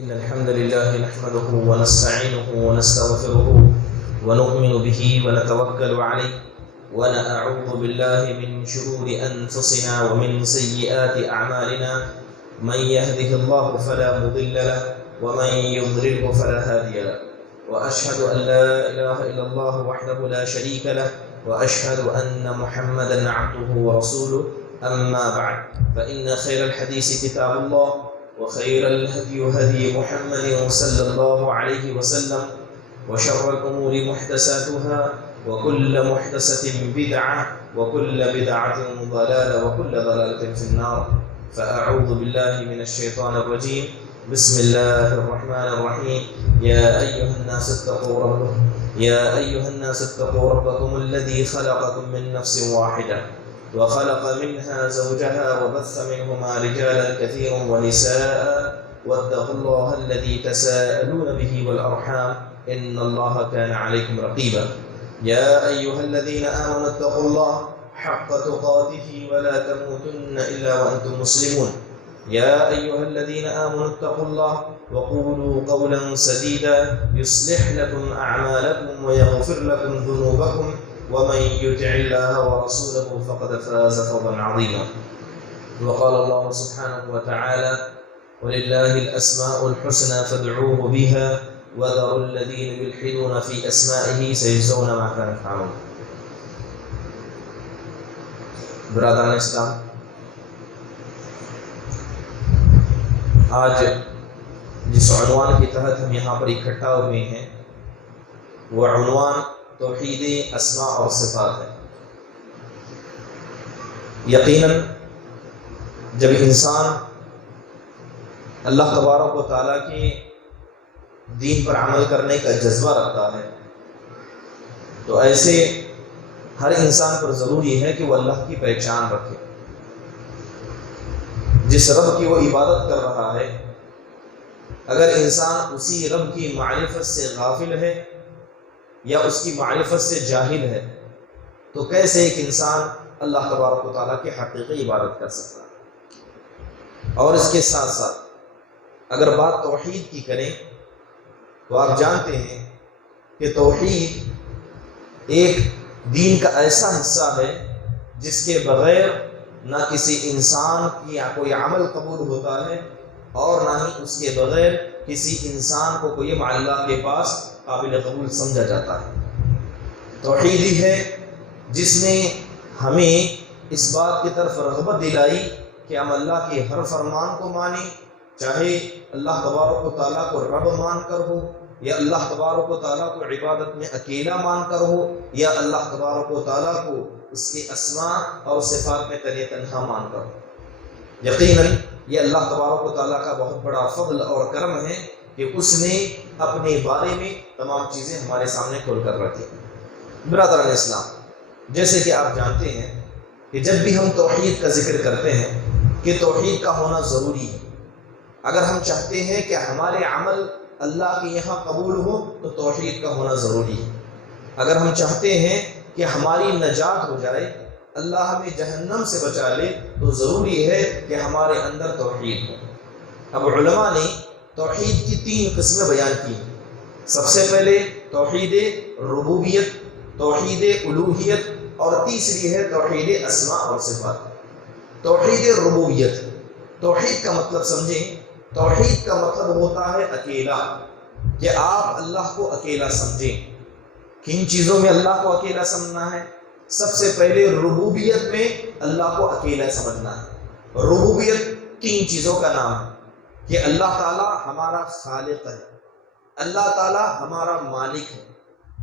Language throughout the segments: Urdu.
إن الحمد لله نحمده ونستعينه ونستغفره ونؤمن به ونتوكل عليه ونعوذ بالله من شرور أنفسنا ومن سيئات أعمالنا. من يهده الله فلا مضل له ومن يضلله فلا هادي له، وأشهد أن لا إله إلا الله وحده لا شريك له، وأشهد أن محمدا عبده ورسوله. أما بعد، فإن خير الحديث كتاب الله، وخير الهدي هدي محمد صلى الله عليه وسلم، وشر الأمور محدثاتها، وكل محدثة بدعة، وكل بدعة ضلالة، وكل ضلالة في النار. فأعوذ بالله من الشيطان الرجيم. بسم الله الرحمن الرحيم. يا أيها الناس اتقوا ربكم الذي خلقكم من نفس واحدة وخلق منها زوجها وبث منهما رجالا كثيرا ونساء، واتقوا الله الذي تساءلون به والأرحام إن الله كان عليكم رقيبا. يا أيها الذين آمنوا اتقوا الله حق تقاته ولا تموتن إلا وأنتم مسلمون. يا أيها الذين آمنوا اتقوا الله وقولوا قولا سديدا يصلح لكم أعمالكم ويغفر لكم ذنوبكم، ومن يطع الله ورسوله فقد فاز فوزا عظيما. وقال الله سبحانه وتعالى: ولله الأسماء الحسنى فادعوه بها وذروا الذين يلحدون في أسمائه سيجزون ما كانوا يفعلون. برادران اسلام، آج جس عنوان کے تحت ہم یہاں پر اکٹھا ہوئے ہیں وہ عنوان توحید اسماء اور صفات ہے. یقیناً جب انسان اللہ تبارک و تعالیٰ کے دین پر عمل کرنے کا جذبہ رکھتا ہے تو ایسے ہر انسان پر ضروری ہے کہ وہ اللہ کی پہچان رکھے. جس رب کی وہ عبادت کر رہا ہے، اگر انسان اسی رب کی معرفت سے غافل ہے یا اس کی معرفت سے جاہل ہے تو کیسے ایک انسان اللہ تبارک و تعالیٰ کی حقیقی عبادت کر سکتا ہے؟ اور اس کے ساتھ ساتھ اگر بات توحید کی کریں تو آپ جانتے ہیں کہ توحید ایک دین کا ایسا حصہ ہے جس کے بغیر نہ کسی انسان کی کوئی عمل قبول ہوتا ہے اور نہ ہی اس کے بغیر کسی انسان کو کوئی عمل اللہ کے پاس قابل قبول سمجھا جاتا ہے. توحید ہی ہے جس نے ہمیں اس بات کی طرف رغبت دلائی کہ ہم اللہ کے ہر فرمان کو مانیں، چاہے اللہ تبارک و تعالیٰ کو رب مان کر ہو، یا اللہ تبارک و تعالیٰ کو عبادت میں اکیلا مان کر ہو، یا اللہ تبارک و تعالیٰ کو اس کے اسماء اور صفات میں تنہا مان کر ہو. یقیناً یہ اللہ تبارک و تعالیٰ کا بہت بڑا فضل اور کرم ہے کہ اس نے اپنے بارے میں تمام چیزیں ہمارے سامنے کھول کر رکھی. برادران اسلام، جیسے کہ آپ جانتے ہیں کہ جب بھی ہم توحید کا ذکر کرتے ہیں کہ توحید کا ہونا ضروری ہے. اگر ہم چاہتے ہیں کہ ہمارے عمل اللہ کے یہاں قبول ہو تو توحید کا ہونا ضروری ہے. اگر ہم چاہتے ہیں کہ ہماری نجات ہو جائے، اللہ ہمیں جہنم سے بچا لے، تو ضروری ہے کہ ہمارے اندر توحید ہو. اب علماء نے توحید کی 3 قسمیں بیان کی. سب سے پہلے توحید ربوبیت، توحید الوہیت، اور تیسری ہے توحید اسماء اور صفات. توحید ربوبیت، توحید کا مطلب سمجھیں. توحید کا مطلب ہوتا ہے اکیلا، کہ آپ اللہ کو اکیلا سمجھیں. کن چیزوں میں اللہ کو اکیلا سمجھنا ہے؟ سب سے پہلے ربوبیت میں اللہ کو اکیلا سمجھنا ہے. ربوبیت 3 چیزوں کا نام ہے کہ اللہ تعالیٰ ہمارا خالق ہے، اللہ تعالیٰ ہمارا مالک ہے،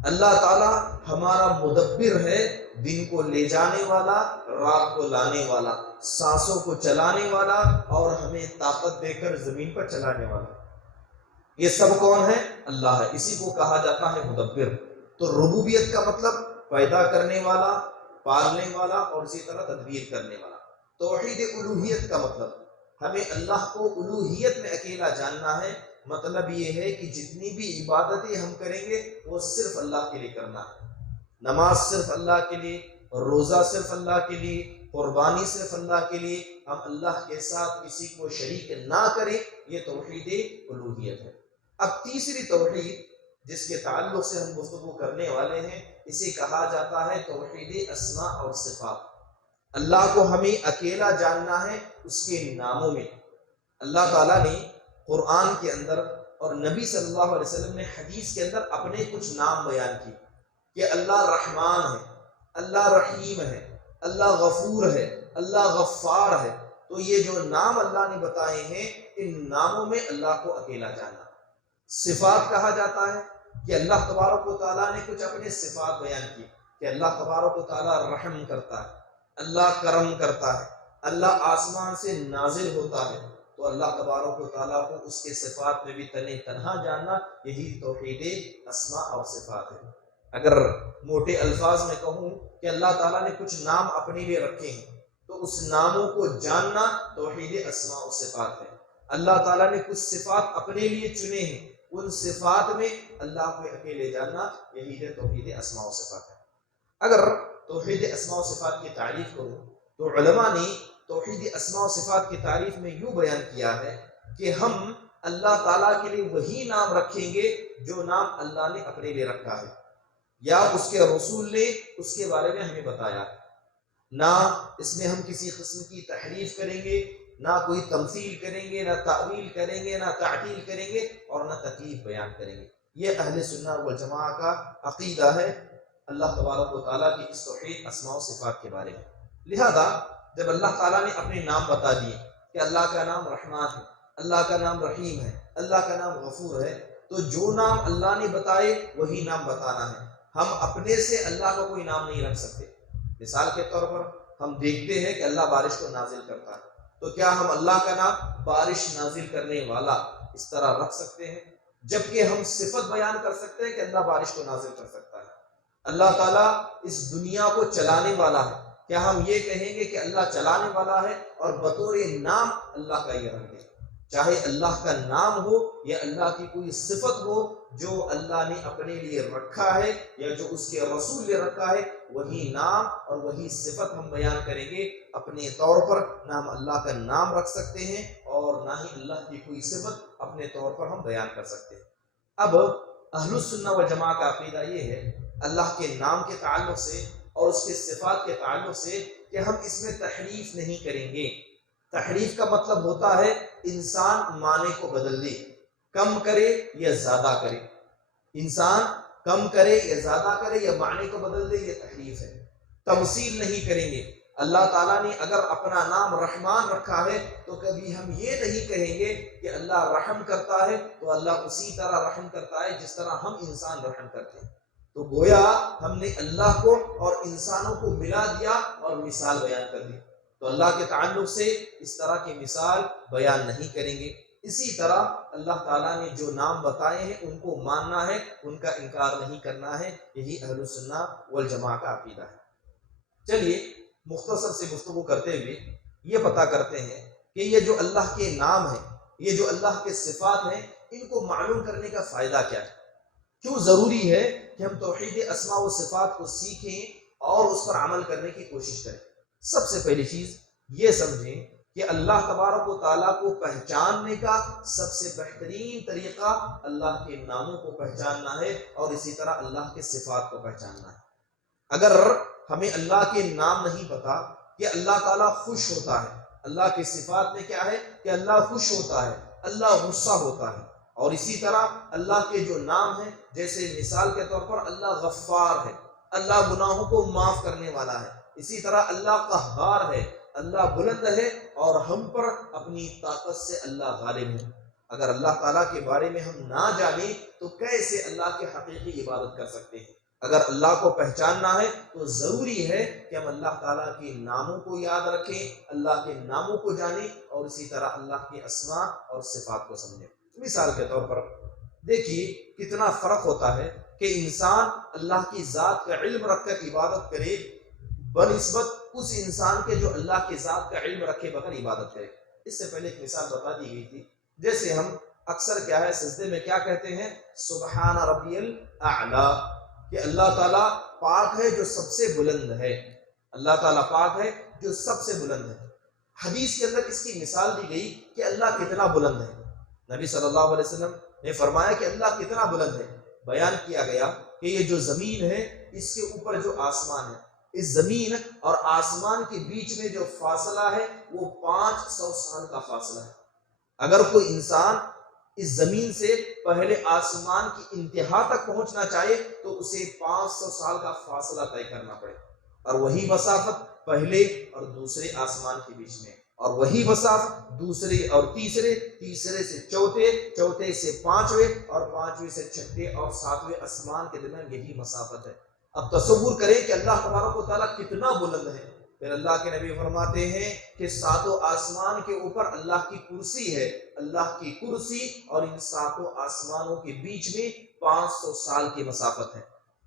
اللہ تعالیٰ ہمارا مدبر ہے، دن کو لے جانے والا، رات کو لانے والا، سانسوں کو چلانے والا اور ہمیں طاقت دے کر زمین پر چلانے والا. یہ سب کون ہے؟ اللہ ہے. اسی کو کہا جاتا ہے مدبر. تو ربوبیت کا مطلب پیدا کرنے والا، پالنے والا اور اسی طرح تدبیر کرنے والا. توحید الوہیت کا مطلب ہمیں اللہ کو الوہیت میں اکیلا جاننا ہے. مطلب یہ ہے کہ جتنی بھی عبادتیں ہم کریں گے وہ صرف اللہ کے لیے کرنا ہے. نماز صرف اللہ کے لیے، روزہ صرف اللہ کے لیے، قربانی صرف اللہ کے لیے، ہم اللہ کے ساتھ کسی کو شریک نہ کریں، یہ توحید الوہیت ہے۔ اب تیسری توحید جس کے تعلق سے ہم گفتگو کرنے والے ہیں، اسے کہا جاتا ہے توحید اسماء اور صفات۔ اللہ کو ہمیں اکیلا جاننا ہے اس کے ناموں میں۔ اللہ تعالیٰ نے قرآن کے اندر اور نبی صلی اللہ علیہ وسلم نے حدیث کے اندر اپنے کچھ نام بیان کیے کہ اللہ رحمان ہے، اللہ رحیم ہے، اللہ غفور ہے، اللہ غفار ہے۔ تو یہ جو نام اللہ نے بتائے ہیں، ان ناموں میں اللہ کو اکیلا جاننا۔ صفات کہا جاتا ہے کہ اللہ تبارک و تعالیٰ نے کچھ اپنے صفات بیان کی کہ اللہ تبارک و تعالیٰ رحم کرتا ہے، اللہ کرم کرتا ہے، اللہ آسمان سے نازل ہوتا ہے۔ تو اللہ تبارک و تعالیٰ کو اس کے صفات میں بھی تنہا جاننا، یہی توحید اسماء اور صفات ہے۔ اگر موٹے الفاظ میں کہوں کہ اللہ تعالیٰ نے کچھ نام اپنے لیے رکھے ہیں، تو اس ناموں کو جاننا توحید اسماء و صفات ہے۔ اللہ تعالیٰ نے کچھ صفات اپنے لیے چنے ہیں، ان صفات میں اللہ کو اکیلے جاننا، یہی ہے توحید اسماء و صفات ہے۔ اگر توحید اسماء و صفات کی تعریف کروں تو علماء نے توحید اسماء و صفات کی تعریف میں یوں بیان کیا ہے کہ ہم اللہ تعالیٰ کے لیے وہی نام رکھیں گے جو نام اللہ نے اپنے لیے رکھا ہے یا اس کے رسول نے اس کے بارے میں ہمیں بتایا ہے۔ نہ اس میں ہم کسی قسم کی تحریف کریں گے، نہ کوئی تمثیل کریں گے، نہ تعویل کریں گے، نہ تعطیل کریں گے، اور نہ تکلیف بیان کریں گے۔ یہ اہل سنت والجماعہ کا عقیدہ ہے اللہ تبارک و تعالیٰ کی اس توحید اسماء و صفات کے بارے میں۔ لہذا جب اللہ تعالیٰ نے اپنے نام بتا دیے کہ اللہ کا نام رحمان ہے، اللہ کا نام رحیم ہے، اللہ کا نام غفور ہے، تو جو نام اللہ نے بتائے وہی نام بتانا ہے۔ ہم اپنے سے اللہ کا کوئی نام نہیں رکھ سکتے۔ مثال کے طور پر ہم دیکھتے ہیں کہ اللہ بارش کو نازل کرتا ہے، تو کیا ہم اللہ کا نام بارش نازل کرنے والا اس طرح رکھ سکتے ہیں؟ جبکہ ہم صفت بیان کر سکتے ہیں کہ اللہ بارش کو نازل کر سکتا ہے۔ اللہ تعالیٰ اس دنیا کو چلانے والا ہے، کیا ہم یہ کہیں گے کہ اللہ چلانے والا ہے اور بطور نام اللہ کا یہ رکھ دیں؟ چاہے اللہ کا نام ہو یا اللہ کی کوئی صفت ہو جو اللہ نے اپنے لیے رکھا ہے یا جو اس کے رسول نے رکھا ہے، وہی نام اور وہی صفت ہم بیان کریں گے۔ اپنے طور پر نہ ہم اللہ کا نام رکھ سکتے ہیں اور نہ ہی اللہ کی کوئی صفت اپنے طور پر ہم بیان کر سکتے ہیں۔ اب اہل السنہ والجماعہ کا عقیدہ یہ ہے اللہ کے نام کے تعلق سے اور اس کے صفات کے تعلق سے کہ ہم اس میں تحریف نہیں کریں گے۔ تحریف کا مطلب ہوتا ہے انسان معنی کو بدل دے، کم کرے یا زیادہ کرے۔ انسان کم کرے یا زیادہ کرے یا معنی کو بدل دے، یہ تحریف ہے۔ تمثیل نہیں کریں گے۔ اللہ تعالیٰ نے اگر اپنا نام رحمان رکھا ہے تو کبھی ہم یہ نہیں کہیں گے کہ اللہ رحم کرتا ہے تو اللہ اسی طرح رحم کرتا ہے جس طرح ہم انسان رحم کرتے ہیں۔ تو گویا ہم نے اللہ کو اور انسانوں کو ملا دیا اور مثال بیان کر دی۔ تو اللہ کے تعلق سے اس طرح کی مثال بیان نہیں کریں گے۔ اسی طرح اللہ تعالیٰ نے جو نام بتائے ہیں ان کو ماننا ہے، ان کا انکار نہیں کرنا ہے۔ یہی اہل السنہ والجماعہ کا عقیدہ ہے۔ چلیے مختصر سے گفتگو کرتے ہوئے یہ پتہ کرتے ہیں کہ یہ جو اللہ کے نام ہیں، یہ جو اللہ کے صفات ہیں، ان کو معلوم کرنے کا فائدہ کیا ہے؟ کیوں ضروری ہے کہ ہم توحید اسماء و صفات کو سیکھیں اور اس پر عمل کرنے کی کوشش کریں؟ سب سے پہلی چیز یہ سمجھیں کہ اللہ تبارک و تعالیٰ کو پہچاننے کا سب سے بہترین طریقہ اللہ کے ناموں کو پہچاننا ہے اور اسی طرح اللہ کے صفات کو پہچاننا ہے۔ اگر ہمیں اللہ کے نام نہیں پتا کہ اللہ تعالیٰ خوش ہوتا ہے، اللہ کی صفات میں کیا ہے کہ اللہ خوش ہوتا ہے، اللہ غصہ ہوتا ہے، اور اسی طرح اللہ کے جو نام ہیں، جیسے مثال کے طور پر اللہ غفار ہے، اللہ گناہوں کو معاف کرنے والا ہے، اسی طرح اللہ قہار ہے، اللہ بلند ہے اور ہم پر اپنی طاقت سے اللہ غالب ہے۔ اگر اللہ تعالیٰ کے بارے میں ہم نہ جانیں تو کیسے اللہ کی حقیقی عبادت کر سکتے ہیں؟ اگر اللہ کو پہچاننا ہے تو ضروری ہے کہ ہم اللہ تعالیٰ کے ناموں کو یاد رکھیں، اللہ کے ناموں کو جانیں اور اسی طرح اللہ کے اسماء اور صفات کو سمجھیں۔ مثال کے طور پر دیکھیے کتنا فرق ہوتا ہے کہ انسان اللہ کی ذات کا علم رکھ کر عبادت کرے بنسبت اس انسان کے جو اللہ کی ذات کا علم رکھے بغیر عبادت کرے۔ اس سے پہلے ایک مثال بتا دی گئی تھی، جیسے ہم اکثر کیا ہے سجدے میں کیا کہتے ہیں؟ سبحان ربی الاعلی، کہ اللہ تعالیٰ پاک ہے جو سب سے بلند ہے، اللہ تعالیٰ پاک ہے جو سب سے بلند ہے۔ حدیث کے اندر اس کی مثال دی گئی کہ اللہ کتنا بلند ہے۔ نبی صلی اللہ علیہ وسلم نے فرمایا کہ اللہ کتنا بلند ہے۔ بیان کیا گیا کہ یہ جو زمین ہے اس کے اوپر جو آسمان ہے، اس زمین اور آسمان کے بیچ میں جو فاصلہ ہے وہ 500 سال کا فاصلہ ہے۔ اگر کوئی انسان اس زمین سے پہلے آسمان کی انتہا تک پہنچنا چاہے تو اسے 500 سال کا فاصلہ طے کرنا پڑے، اور وہی مسافت پہلے اور دوسرے آسمان کے بیچ میں، اور وہی مسافت دوسرے اور تیسرے، تیسرے سے چوتھے، چوتھے سے پانچویں، اور پانچویں سے چھٹے اور ساتویں آسمان کے درمیان یہی مسافت ہے۔ اب تصور کریں کہ اللہ تبارک و تعالیٰ کتنا بلند ہے۔ پھر اللہ کے نبی فرماتے ہیں کہ ساتوں آسمان کے اوپر اللہ کی کرسی ہے، اللہ کی کرسی اور ان ساتوں آسمانوں کے بیچ میں 500 سال کی مسافت ہے،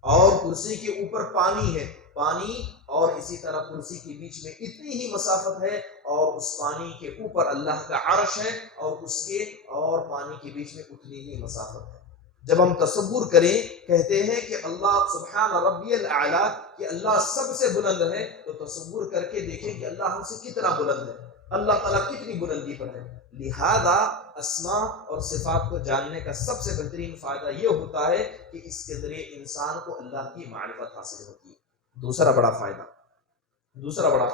اور کرسی کے اوپر پانی ہے، پانی اور اسی طرح کرسی کے بیچ میں اتنی ہی مسافت ہے، اور اس پانی کے اوپر اللہ کا عرش ہے، اور اس کے اور پانی کے بیچ میں اتنی ہی مسافت ہے۔ جب ہم تصور کریں، کہتے ہیں کہ اللہ سبحان ربی الاعلیٰ، کہ اللہ سب سے بلند ہے، تو تصور کر کے دیکھیں کہ اللہ ہم سے کتنا بلند ہے، اللہ تعالیٰ کتنی بلندی پر ہے۔ لہذا اسماء اور صفات کو جاننے کا سب سے بہترین فائدہ یہ ہوتا ہے کہ اس کے ذریعے انسان کو اللہ کی معرفت حاصل ہوتی ہے۔ دوسرا بڑا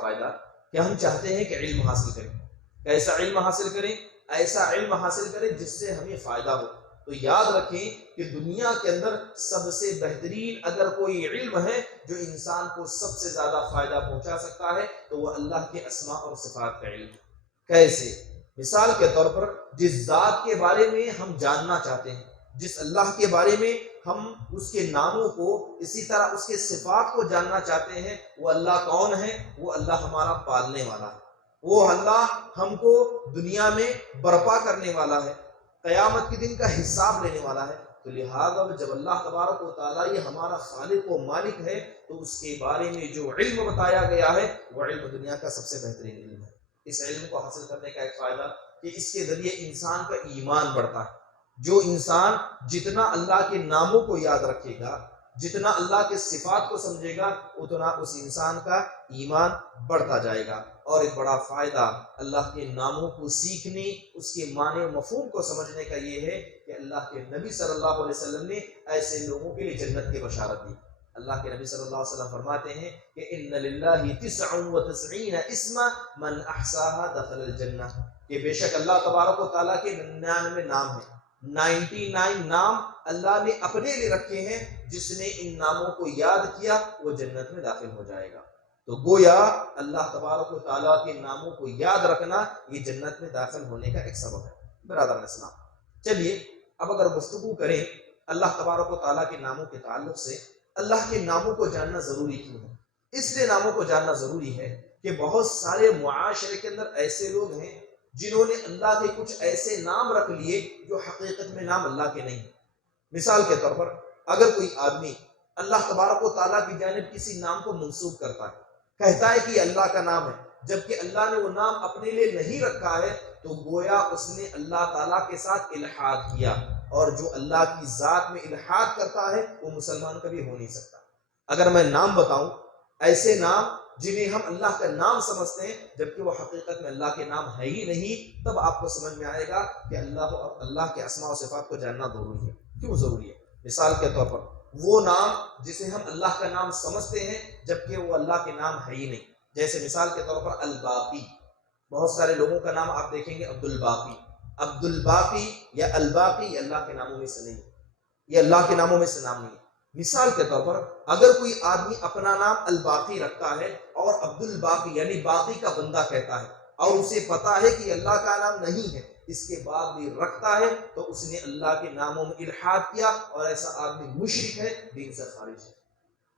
فائدہ کہ ہم چاہتے ہیں کہ علم حاصل کریں۔ کیسا علم حاصل کریں؟ ایسا علم حاصل کریں جس سے ہمیں فائدہ ہو۔ تو یاد رکھیں کہ دنیا کے اندر سب سے بہترین اگر کوئی علم ہے جو انسان کو سب سے زیادہ فائدہ پہنچا سکتا ہے تو وہ اللہ کے اسماء اور صفات کا علم ہے۔ کیسے؟ مثال کے طور پر جس ذات کے بارے میں ہم جاننا چاہتے ہیں، جس اللہ کے بارے میں ہم اس کے ناموں کو، اسی طرح اس کے صفات کو جاننا چاہتے ہیں، وہ اللہ کون ہے؟ وہ اللہ ہمارا پالنے والا ہے، وہ اللہ ہم کو دنیا میں برپا کرنے والا ہے، قیامت کے دن کا حساب لینے والا ہے۔ تو لہذا جب اللہ تبارک و تعالیٰ یہ ہمارا خالق و مالک ہے تو اس کے بارے میں جو علم بتایا گیا ہے وہ علم دنیا کا سب سے بہترین علم ہے۔ اس علم کو حاصل کرنے کا ایک فائدہ کہ اس کے ذریعے انسان کا ایمان بڑھتا ہے۔ جو انسان جتنا اللہ کے ناموں کو یاد رکھے گا، جتنا اللہ کے صفات کو سمجھے گا، اتنا اس انسان کا ایمان بڑھتا جائے گا۔ اور ایک بڑا فائدہ اللہ کے ناموں کو سیکھنے، اس کے معنی و مفہوم کو سمجھنے کا یہ ہے کہ اللہ کے نبی صلی اللہ علیہ وسلم نے ایسے لوگوں کے لیے جنت کی بشارت دی۔ اللہ کے نبی صلی اللہ علیہ وسلم فرماتے ہیں کہ ان للہ 99 اسما من احصاها دخل الجنہ، کہ بے شک اللہ تبارک و تعالیٰ کے 99 نام ہیں، 99 نام اللہ نے اپنے لیے رکھے ہیں، جس نے ان ناموں کو یاد کیا وہ جنت میں داخل ہو جائے گا۔ تو گویا اللہ تبارک و تعالیٰ کے ناموں کو یاد رکھنا یہ جنت میں داخل ہونے کا ایک سبب ہے۔ برادران اسلام، چلیے اب اگر گفتگو کریں اللہ تبارک و تعالیٰ کے ناموں کے تعلق سے، اللہ کے ناموں کو جاننا ضروری کیوں ہے؟ اس لیے ناموں کو جاننا ضروری ہے کہ بہت سارے معاشرے کے اندر ایسے لوگ ہیں جنہوں نے اللہ کے کچھ ایسے نام رکھ لیے جو حقیقت میں نام اللہ کے نہیں ہیں۔ مثال کے طور پر اگر کوئی آدمی اللہ تبارک و تعالیٰ کی جانب کسی نام کو منسوب کرتا ہے، کہتا ہے کہ یہ اللہ کا نام ہے، جبکہ اللہ نے وہ نام اپنے لیے نہیں رکھا ہے، تو گویا اس نے اللہ تعالیٰ کے ساتھ الحاد کیا، اور جو اللہ کی ذات میں الحاد کرتا ہے وہ مسلمان کبھی ہو نہیں سکتا۔ اگر میں نام بتاؤں، ایسے نام جنہیں ہم اللہ کا نام سمجھتے ہیں جبکہ وہ حقیقت میں اللہ کے نام ہے ہی نہیں، تب آپ کو سمجھ میں آئے گا کہ اللہ کے اسماء و صفات کو جاننا ضروری ہے۔ کیوں ضروری ہے؟ مثال کے طور پر وہ نام جسے ہم اللہ کا نام سمجھتے ہیں جبکہ وہ اللہ کے نام ہے ہی نہیں، جیسے مثال کے طور پر الباقی، بہت سارے لوگوں کا نام آپ دیکھیں گے عبد الباقی، عبد الباقی یا الباقی، یہ اللہ کے ناموں میں سے نہیں، یہ اللہ کے ناموں میں سے نام نہیں ہے۔ مثال کے طور پر اگر کوئی آدمی اپنا نام الباقی رکھتا ہے اور عبد الباقی یعنی باقی کا بندہ کہتا ہے، اور اسے پتا ہے کہ اللہ کا نام نہیں ہے، اس کے بعد بھی رکھتا ہے، تو اس نے اللہ کے ناموں میں الحاد کیا، اور ایسا آدمی مشرک ہے، دین سے خارج ہے۔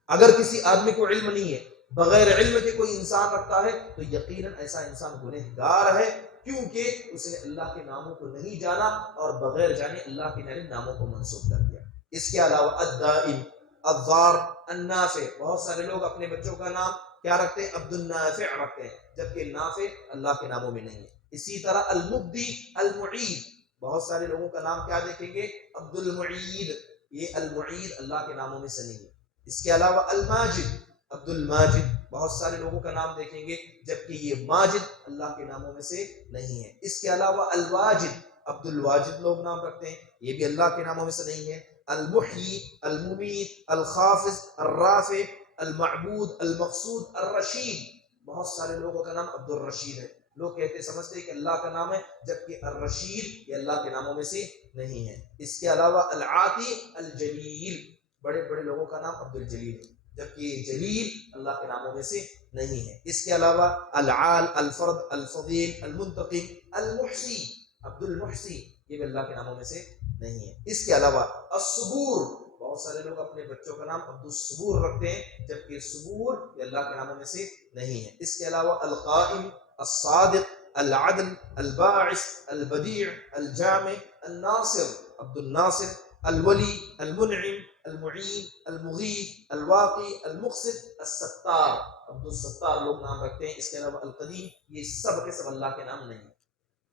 اگر کسی آدمی کو علم نہیں ہے، بغیر علم کے کوئی انسان رکھتا ہے، تو یقیناً ایسا انسان گنہگار ہے، کیونکہ اس نے اللہ کے ناموں کو نہیں جانا اور بغیر جانے اللہ کے ناموں کو منسوخ کر دیا۔ اس کے علاوہ الدائم، الضار، النافع، بہت سارے لوگ اپنے بچوں کا نام کیا رکھتے ہیں؟ عبد النافع رکھتے ہیں، جبکہ نافع اللہ کے ناموں میں نہیں ہے۔ اسی طرح المبدی، المعید، بہت سارے لوگوں کا نام کیا دیکھیں گے؟ عبد المعید، یہ المعید اللہ کے ناموں میں سے نہیں ہے۔ اس کے علاوہ الماجد، عبد الماجد، بہت سارے لوگوں کا نام دیکھیں گے جبکہ یہ ماجد اللہ کے ناموں میں سے نہیں ہے۔ اس کے علاوہ الواجد، عبد الواجد لوگ نام رکھتے ہیں، یہ بھی اللہ کے ناموں میں سے نہیں ہے۔ المحیی، الممیت، الخافض، الرافع، المعبود، المقصود، الرشید، بہت سارے لوگوں کا نام عبد الرشید ہے۔ لوگ کہتے سمجھتے ہیں کہ اللہ کا نام ہے، جبکہ الرشید یہ اللہ کے ناموں میں سے نہیں ہے۔ اس کے علاوہ العاطی، الجلیل، بڑے بڑے لوگوں کا نام عبد الجلیل ہے، جبکہ یہ جلیل اللہ کے ناموں میں سے نہیں ہے۔ اس کے علاوہ العال، الفرد، الفضیل، المنتقم، المحصی، عبد المحصی، یہ بھی اللہ کے ناموں میں سے نہیں ہے۔ اس کے علاوہ الصبور، بہت سارے لوگ اپنے بچوں کا نام عبد الصبور رکھتے ہیں، جبکہ صبور یہ اللہ کے ناموں میں سے نہیں ہے۔ اس کے علاوہ القائم، الصادق، العدل، الباعث، البدیع، الجامع، الناصر، عبد الناصر، الولی، المنعم، المعین، المغیث، الواقی، المقسط، الستار، عبد الستار لوگ نام رکھتے ہیں۔ اس کے علاوہ القدیم، یہ سب کے سب اللہ کے نام نہیں ہیں۔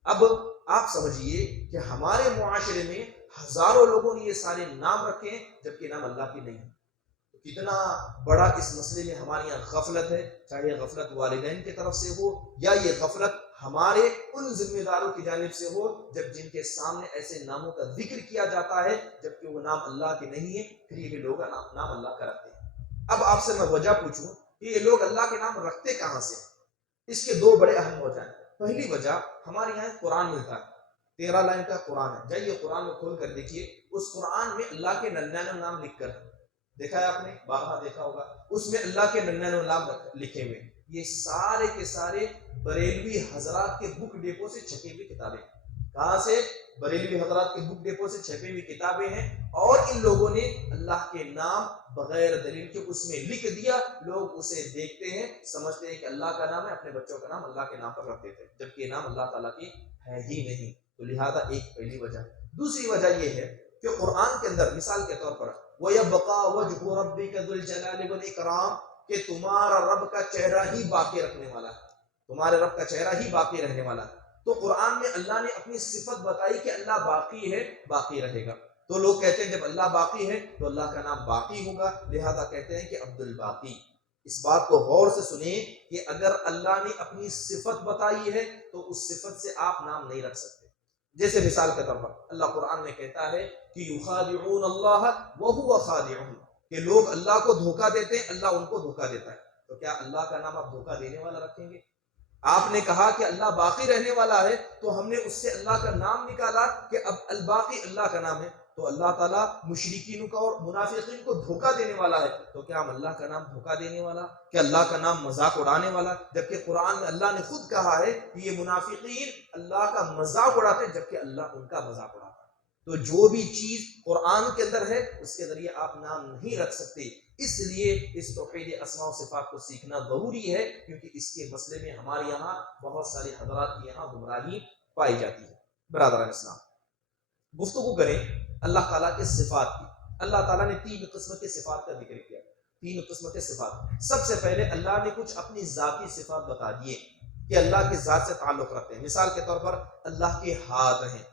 اب آپ سمجھیے کہ ہمارے معاشرے میں ہزاروں لوگوں نے یہ سارے نام رکھے ہیں جبکہ نام اللہ کی نہیں ہے۔ کتنا بڑا اس مسئلے میں ہمارے یہاں غفلت ہے، چاہے یہ غفلت والدین کی طرف سے ہو یا یہ غفلت ہمارے ان ذمہ داروں کی جانب سے ہو جب جن کے سامنے ایسے ناموں کا ذکر کیا جاتا ہے جبکہ وہ نام اللہ کے نہیں ہے، پھر یہ بھی لوگ نام اللہ کا رکھتے ہیں۔ اب آپ سے میں وجہ پوچھوں کہ یہ لوگ اللہ کے نام رکھتے کہاں سے؟ اس کے دو بڑے اہم وجہ ہیں۔ پہلی وجہ، ہمارے یہاں قرآن ملتا ہے، 13 لائن کا قرآن ہے، جائیے قرآن میں کھول کر دیکھیے، اس قرآن میں اللہ کے 99 نام لکھ کر، دیکھا ہے آپ نے، بارہا دیکھا ہوگا، اس میں اللہ کے 99 نام لکھے ہوئے۔ یہ سارے کے سارے بریلوی حضرات کے بک ڈیپو سے چھپی ہوئی کتابیں۔ کہاں سے؟ بریلوی حضرات کے بک ڈیپو سے چھپی ہوئی کتابیں ہیں، اور ان لوگوں نے اللہ کے نام بغیر دلیل کے اس میں لکھ دیا۔ لوگ اسے دیکھتے ہیں، سمجھتے ہیں کہ اللہ کا نام ہے، اپنے بچوں کا نام اللہ کے نام پر رکھ دیتے ہیں، جبکہ یہ نام اللہ تعالیٰ کی ہے ہی نہیں۔ تو لہذا ایک پہلی وجہ۔ دوسری وجہ یہ ہے کہ قرآن کے اندر مثال کے طور پر وَيَبْقَى وَجْهُ رَبِّكَ ذُو الْجَلَالِ وَالْإِكْرَامِ، کہ تمہارا رب کا چہرہ ہی باقی رکھنے والا ہے، تمہارے رب کا چہرہ ہی باقی رہنے والا ہے۔ تو قرآن میں اللہ نے اپنی صفت بتائی کہ اللہ باقی ہے، باقی رہے گا۔ تو لوگ کہتے ہیں جب اللہ باقی ہے تو اللہ کا نام باقی ہوگا، لہذا کہتے ہیں کہ عبد الباقی۔ اس بات کو غور سے سنیں کہ اگر اللہ نے اپنی صفت بتائی ہے تو اس صفت سے آپ نام نہیں رکھ سکتے۔ جیسے مثال کے طور پر اللہ قرآن میں کہتا ہے کہ یخادعون اللہ وہو خادعہم، کہ لوگ اللہ کو دھوکہ دیتے ہیں، اللہ ان کو دھوکہ دیتا ہے۔ تو کیا اللہ کا نام آپ دھوکہ دینے والا رکھیں گے؟ آپ نے کہا کہ اللہ باقی رہنے والا ہے، تو ہم نے اس سے اللہ کا نام نکالا کہ اب الباقی اللہ کا نام ہے، تو اللہ تعالیٰ مشرکین کو اور منافقین کو دھوکہ دینے والا ہے، تو کیا ہم اللہ کا نام دھوکہ دینے والا، کہ اللہ کا نام مذاق اڑانے والا؟ جبکہ قرآن میں اللہ نے خود کہا ہے کہ یہ منافقین اللہ کا مذاق اڑاتے ہیں، جبکہ اللہ ان کا مذاق اڑاتا ہے۔ تو جو بھی چیز قرآن کے اندر ہے اس کے ذریعے آپ نام نہیں رکھ سکتے۔ اس لیے اس توحید اسماء و صفات کو سیکھنا ضروری ہے، کیونکہ اس کے مسئلے میں ہمارے یہاں بہت سارے حضرات کی یہاں گمراہی پائی جاتی ہے۔ برادران اسلام، گفتگو کریں اللہ تعالیٰ کے صفات کی۔ اللہ تعالیٰ نے 3 قسم کے صفات کا ذکر کیا، 3 قسم کے صفات۔ سب سے پہلے اللہ نے کچھ اپنی ذاتی صفات بتا دیے کہ اللہ کی ذات سے تعلق رکھتے ہیں۔ مثال کے طور پر اللہ کے ہاتھ ہیں،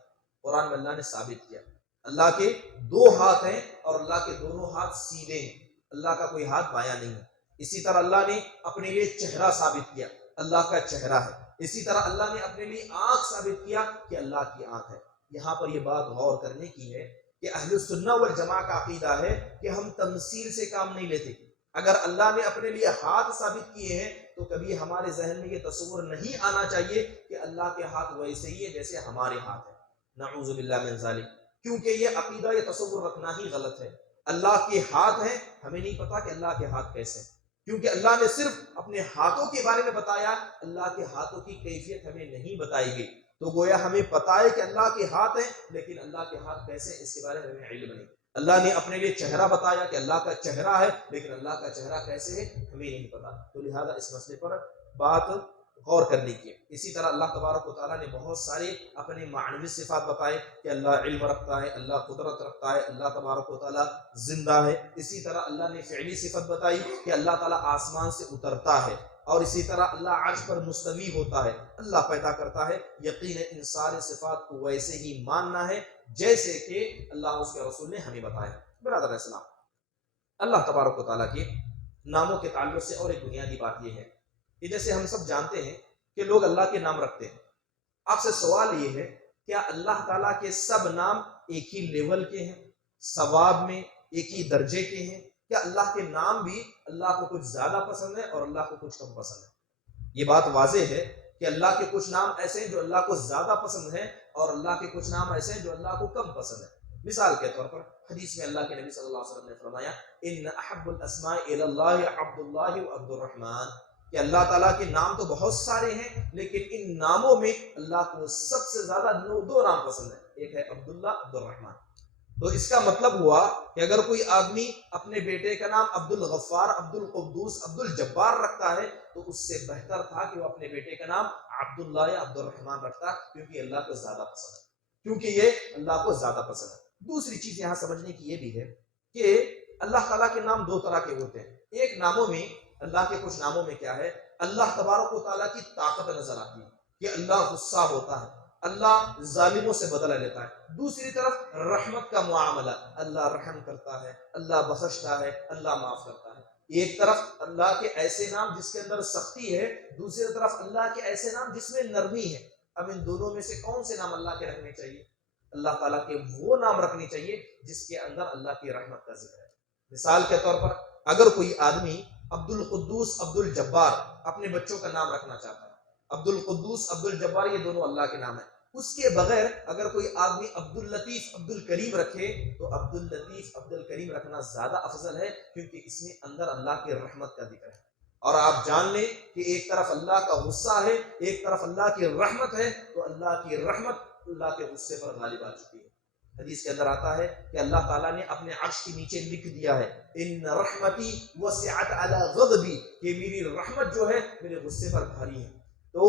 قرآن میں اللہ نے ثابت کیا، اللہ کے 2 ہاتھ ہیں اور اللہ کے دونوں ہاتھ سیدھے ہیں، اللہ کا کوئی ہاتھ بایاں نہیں ہے۔ اسی طرح اللہ نے اپنے لیے چہرہ ثابت کیا، اللہ کا چہرہ ہے۔ اسی طرح اللہ نے اپنے لیے آنکھ ثابت کیا کہ اللہ کی آنکھ ہے۔ یہاں پر یہ بات غور کرنے کی ہے کہ اہل سنہ والجماع کا عقیدہ ہے کہ ہم تمثیل سے کام نہیں لیتے۔ اگر اللہ نے اپنے لیے ہاتھ ثابت کیے ہیں تو کبھی ہمارے ذہن میں یہ تصور نہیں آنا چاہیے کہ اللہ کے ہاتھ ویسے ہی ہے جیسے ہمارے ہاتھ ہے، نعوذ باللہ من ذالک، کیونکہ یہ عقیدہ، یہ تصور رکھنا ہی غلط ہے۔ اللہ کے ہاتھ ہیں، ہمیں نہیں پتا کہ اللہ کے ہاتھ کیسے ہیں، کیونکہ اللہ نے صرف اپنے ہاتھوں کے بارے میں بتایا، اللہ کے ہاتھوں کی کیفیت ہمیں نہیں بتائی گئی۔ تو گویا ہمیں پتا ہے کہ اللہ کے ہاتھ ہیں، لیکن اللہ کے ہاتھ کیسے اس کے بارے میں ہمیں علم نہیں۔ اللہ نے اپنے لیے چہرہ بتایا کہ اللہ کا چہرہ ہے، لیکن اللہ کا چہرہ کیسے ہے ہمیں نہیں پتا۔ تو لہذا اس مسئلے پر بات غور کرنے کی ہے۔ اسی طرح اللہ تبارک و تعالیٰ نے بہت سارے اپنے معنوی صفات بتائے کہ اللہ علم رکھتا ہے، اللہ قدرت رکھتا ہے، اللہ تبارک و تعالیٰ زندہ ہے۔ اسی طرح اللہ نے فعلی صفت بتائی کہ اللہ تعالیٰ آسمان سے اترتا ہے، اور اسی طرح اللہ عرش پر مستوی ہوتا ہے، اللہ پیدا کرتا ہے۔ یقین ان سارے صفات کو ویسے ہی ماننا ہے جیسے کہ اللہ اس کے رسول نے ہمیں بتایا۔ برادر اسلام، اللہ تبارک و تعالیٰ کی ناموں کے تعلق سے اور ایک بنیادی بات یہ ہے کہ جیسے ہم سب جانتے ہیں کہ لوگ اللہ کے نام رکھتے ہیں. آپ سے سوال یہ ہے کیا اللہ تعالیٰ کے سب نام ایک ہی لیول کے ہیں, ثواب میں ایک ہی درجے کے ہیں؟ کیا اللہ کے نام بھی اللہ کو کچھ زیادہ پسند ہے اور اللہ کو کچھ کم پسند ہے؟ یہ بات واضح ہے کہ اللہ کے کچھ نام ایسے ہیں جو اللہ کو زیادہ پسند ہیں اور اللہ کے کچھ نام ایسے ہیں جو اللہ کو کم پسند ہے. مثال کے طور پر حدیث میں اللہ کے نبی صلی اللہ علیہ وسلم نے فرمایا ان احب الاسماء الی اللہ عبد اللہ و عبد الرحمن، کہ اللہ تعالیٰ کے نام تو بہت سارے ہیں لیکن ان ناموں میں اللہ کو سب سے زیادہ دو نام پسند ہے، ایک ہے عبداللہ، عبد الرحمن. تو اس کا مطلب ہوا کہ اگر کوئی آدمی اپنے بیٹے کا نام عبد الغفار، عبد القدوس، عبد الجبار رکھتا ہے تو اس سے بہتر تھا کہ وہ اپنے بیٹے کا نام عبداللہ یا عبد الرحمن رکھتا، کیونکہ اللہ کو زیادہ پسند ہے، کیونکہ یہ اللہ کو زیادہ پسند ہے. دوسری چیز یہاں سمجھنے کی یہ بھی ہے کہ اللہ تعالیٰ کے نام دو طرح کے ہوتے ہیں. ایک ناموں میں، اللہ کے کچھ ناموں میں کیا ہے، اللہ تبارک و تعالیٰ کی طاقت نظر آتی ہے کہ اللہ غصہ ہوتا ہے، اللہ ظالموں سے بدلہ لیتا ہے. دوسری طرف رحمت کا معاملہ، اللہ رحم کرتا ہے، اللہ بخشتا ہے، اللہ معاف کرتا ہے. ایک طرف اللہ کے ایسے نام جس کے اندر سختی ہے، دوسری طرف اللہ کے ایسے نام جس میں نرمی ہے. اب ان دونوں میں سے کون سے نام اللہ کے رکھنے چاہیے؟ اللہ تعالیٰ کے وہ نام رکھنے چاہیے جس کے اندر اللہ کی رحمت کا ذکر ہے. مثال کے طور پر اگر کوئی آدمی عبد القدوس، عبد الجبار اپنے بچوں کا نام رکھنا چاہتا ہے، عبد القدوس، عبد الجبار یہ دونوں اللہ کے نام ہیں. اس کے بغیر اگر کوئی آدمی عبد اللطیف، عبد الکریم رکھے تو عبد اللطیف، عبد الکریم رکھنا زیادہ افضل ہے، کیونکہ اس میں اندر اللہ کی رحمت کا ذکر ہے. اور آپ جان لیں کہ ایک طرف اللہ کا غصہ ہے، ایک طرف اللہ کی رحمت ہے، تو اللہ کی رحمت اللہ کے غصے پر غالب آ چکی ہے. حدیث کے اندر آتا ہے کہ اللہ تعالیٰ نے اپنے عرش کے نیچے لکھ دیا ہے ان رحمتی وسعت علی غضبی، کہ میری رحمت جو ہے میرے غصے پر بھاری ہے. تو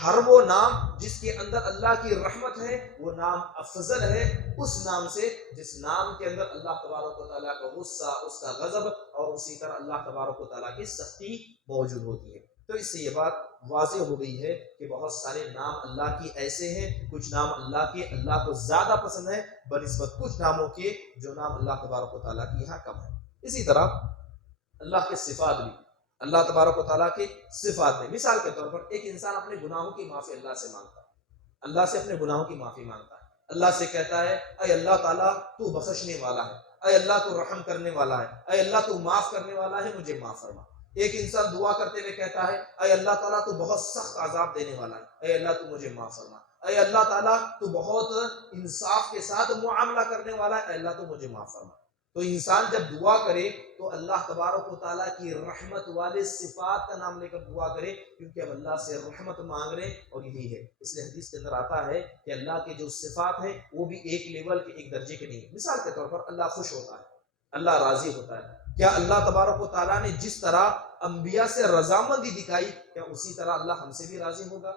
ہر وہ نام جس کے اندر اللہ کی رحمت ہے وہ نام افضل ہے اس نام سے جس نام کے اندر اللہ تبارک و تعالیٰ کا غصہ، اس کا غضب اور اسی طرح اللہ تبارک و تعالیٰ کی سختی موجود ہوتی ہے. تو اس سے یہ بات واضح ہو گئی ہے کہ بہت سارے نام اللہ کی ایسے ہیں، کچھ نام اللہ کے اللہ کو زیادہ پسند ہے بنسبت کچھ ناموں کے جو نام اللہ تبارک و تعالیٰ کی یہاں کم ہے. اسی طرح اللہ کے صفات بھی، اللہ تبارک و تعالیٰ کے صفات میں مثال کے طور پر ایک انسان اپنے گناہوں کی معافی اللہ سے مانگتا ہے، اللہ سے اپنے گناہوں کی معافی مانگتا ہے، اللہ سے کہتا ہے اے اللہ تعالیٰ تو بخشنے والا ہے، اے اللہ تو رحم کرنے والا ہے، اے اللہ تو معاف کرنے والا ہے، مجھے معاف فرما. ایک انسان دعا کرتے ہوئے کہتا ہے اے اللہ تعالیٰ تو بہت سخت عذاب دینے والا ہے، اے اللہ تو مجھے معاف فرما، اے اللہ تعالیٰ تو بہت انصاف کے ساتھ معاملہ کرنے والا ہے، اے اللہ تو مجھے معاف فرما. تو انسان جب دعا کرے تو اللہ تبارک و تعالیٰ کی رحمت والے صفات کا نام لے کر دعا کرے، کیونکہ ہم اللہ سے رحمت مانگ رہے ہیں اور یہی ہے. اس لیے حدیث کے اندر آتا ہے کہ اللہ کے جو صفات ہیں وہ بھی ایک لیول کے، ایک درجے کے نہیں. مثال کے طور پر اللہ خوش ہوتا ہے، اللہ راضی ہوتا ہے. کیا اللہ تبارک و تعالیٰ نے جس طرح انبیاء سے رضامندی دکھائی کیا اسی طرح اللہ ہم سے بھی راضی ہوگا؟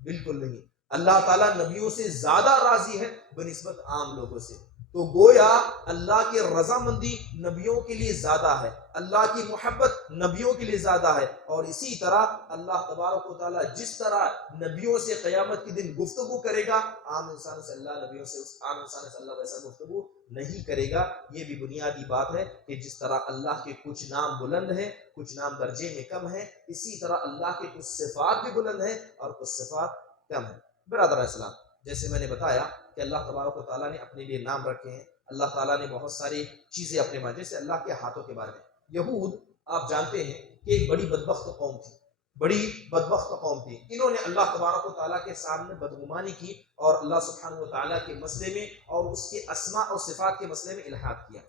بالکل نہیں. اللہ تعالیٰ نبیوں سے زیادہ راضی ہے بنسبت عام لوگوں سے. تو گویا اللہ کی رضامندی نبیوں کے لیے زیادہ ہے، اللہ کی محبت نبیوں کے لیے زیادہ ہے. اور اسی طرح اللہ تبارک و تعالیٰ جس طرح نبیوں سے قیامت کے دن گفتگو کرے گا، عام انسان سے اللہ نبیوں سے عام انسان سے اللہ ویسا گفتگو نہیں کرے گا. یہ بھی بنیادی بات ہے کہ جس طرح اللہ کے کچھ نام بلند ہیں، کچھ نام درجے میں کم ہیں، اسی طرح اللہ کے کچھ صفات بھی بلند ہیں اور کچھ صفات کم ہیں. برادر اسلام، جیسے میں نے بتایا کہ اللہ تبارک و تعالیٰ نے اپنے لیے نام رکھے ہیں، اللہ تعالیٰ نے بہت ساری چیزیں اپنے بارے، جیسے اللہ کے ہاتھوں کے بارے میں. یہود آپ جانتے ہیں کہ ایک بڑی بدبخت قوم تھی، بڑی بدبخت قوم تھی. انہوں نے اللہ تبارک و تعالیٰ کے سامنے بدگمانی کی اور اللہ سبحانہ و تعالیٰ کے مسئلے میں اور اس کے اسماء اور صفات کے مسئلے میں الحاد کیا.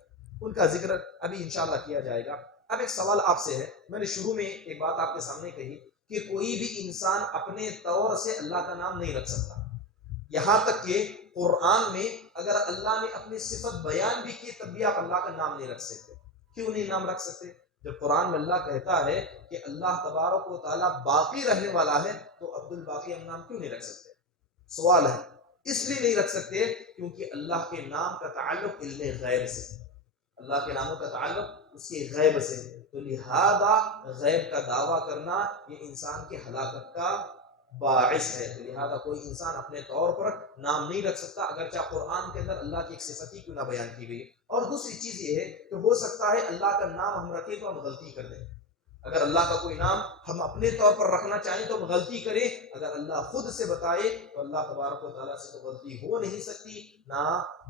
ان کا ذکر ابھی انشاءاللہ کیا جائے گا. اب ایک سوال آپ سے ہے، میں نے شروع میں ایک بات آپ کے سامنے کہی کہ کوئی بھی انسان اپنے طور سے اللہ کا نام نہیں رکھ سکتا. یہاں تک کہ قرآن میں اگر اللہ نے اپنی صفت بیان بھی کی تب بھی آپ اللہ کا نام نہیں رکھ سکتے. کیوں نہیں نام رکھ سکتے؟ جب قرآن میں اللہ کہتا ہے کہ اللہ تبارک و تعالیٰ باقی رہنے والا ہے تو عبد الباقی ہم نام کیوں نہیں رکھ سکتے؟ سوال ہے. اس لیے نہیں رکھ سکتے کیونکہ اللہ کے نام کا تعلق علم غیب سے، اللہ کے ناموں کا تعلق اس کے غیب سے. تو لہذا غیب کا دعویٰ کرنا یہ انسان کی ہلاکت کا باعث ہے. تو لہذا کوئی انسان اپنے طور پر نام نہیں رکھ سکتا اگرچہ قرآن کے اندر اللہ کی ایک صفت ہی کیوں نہ بیان کی گئی. اور دوسری چیز یہ ہے کہ ہو سکتا ہے اللہ کا نام ہم رکھیں تو ہم غلطی کر دیں. اگر اللہ کا کوئی نام ہم اپنے طور پر رکھنا چاہیں تو ہم غلطی کریں، اگر اللہ خود سے بتائے تو اللہ تبارک و تعالیٰ سے تو غلطی ہو نہیں سکتی، نہ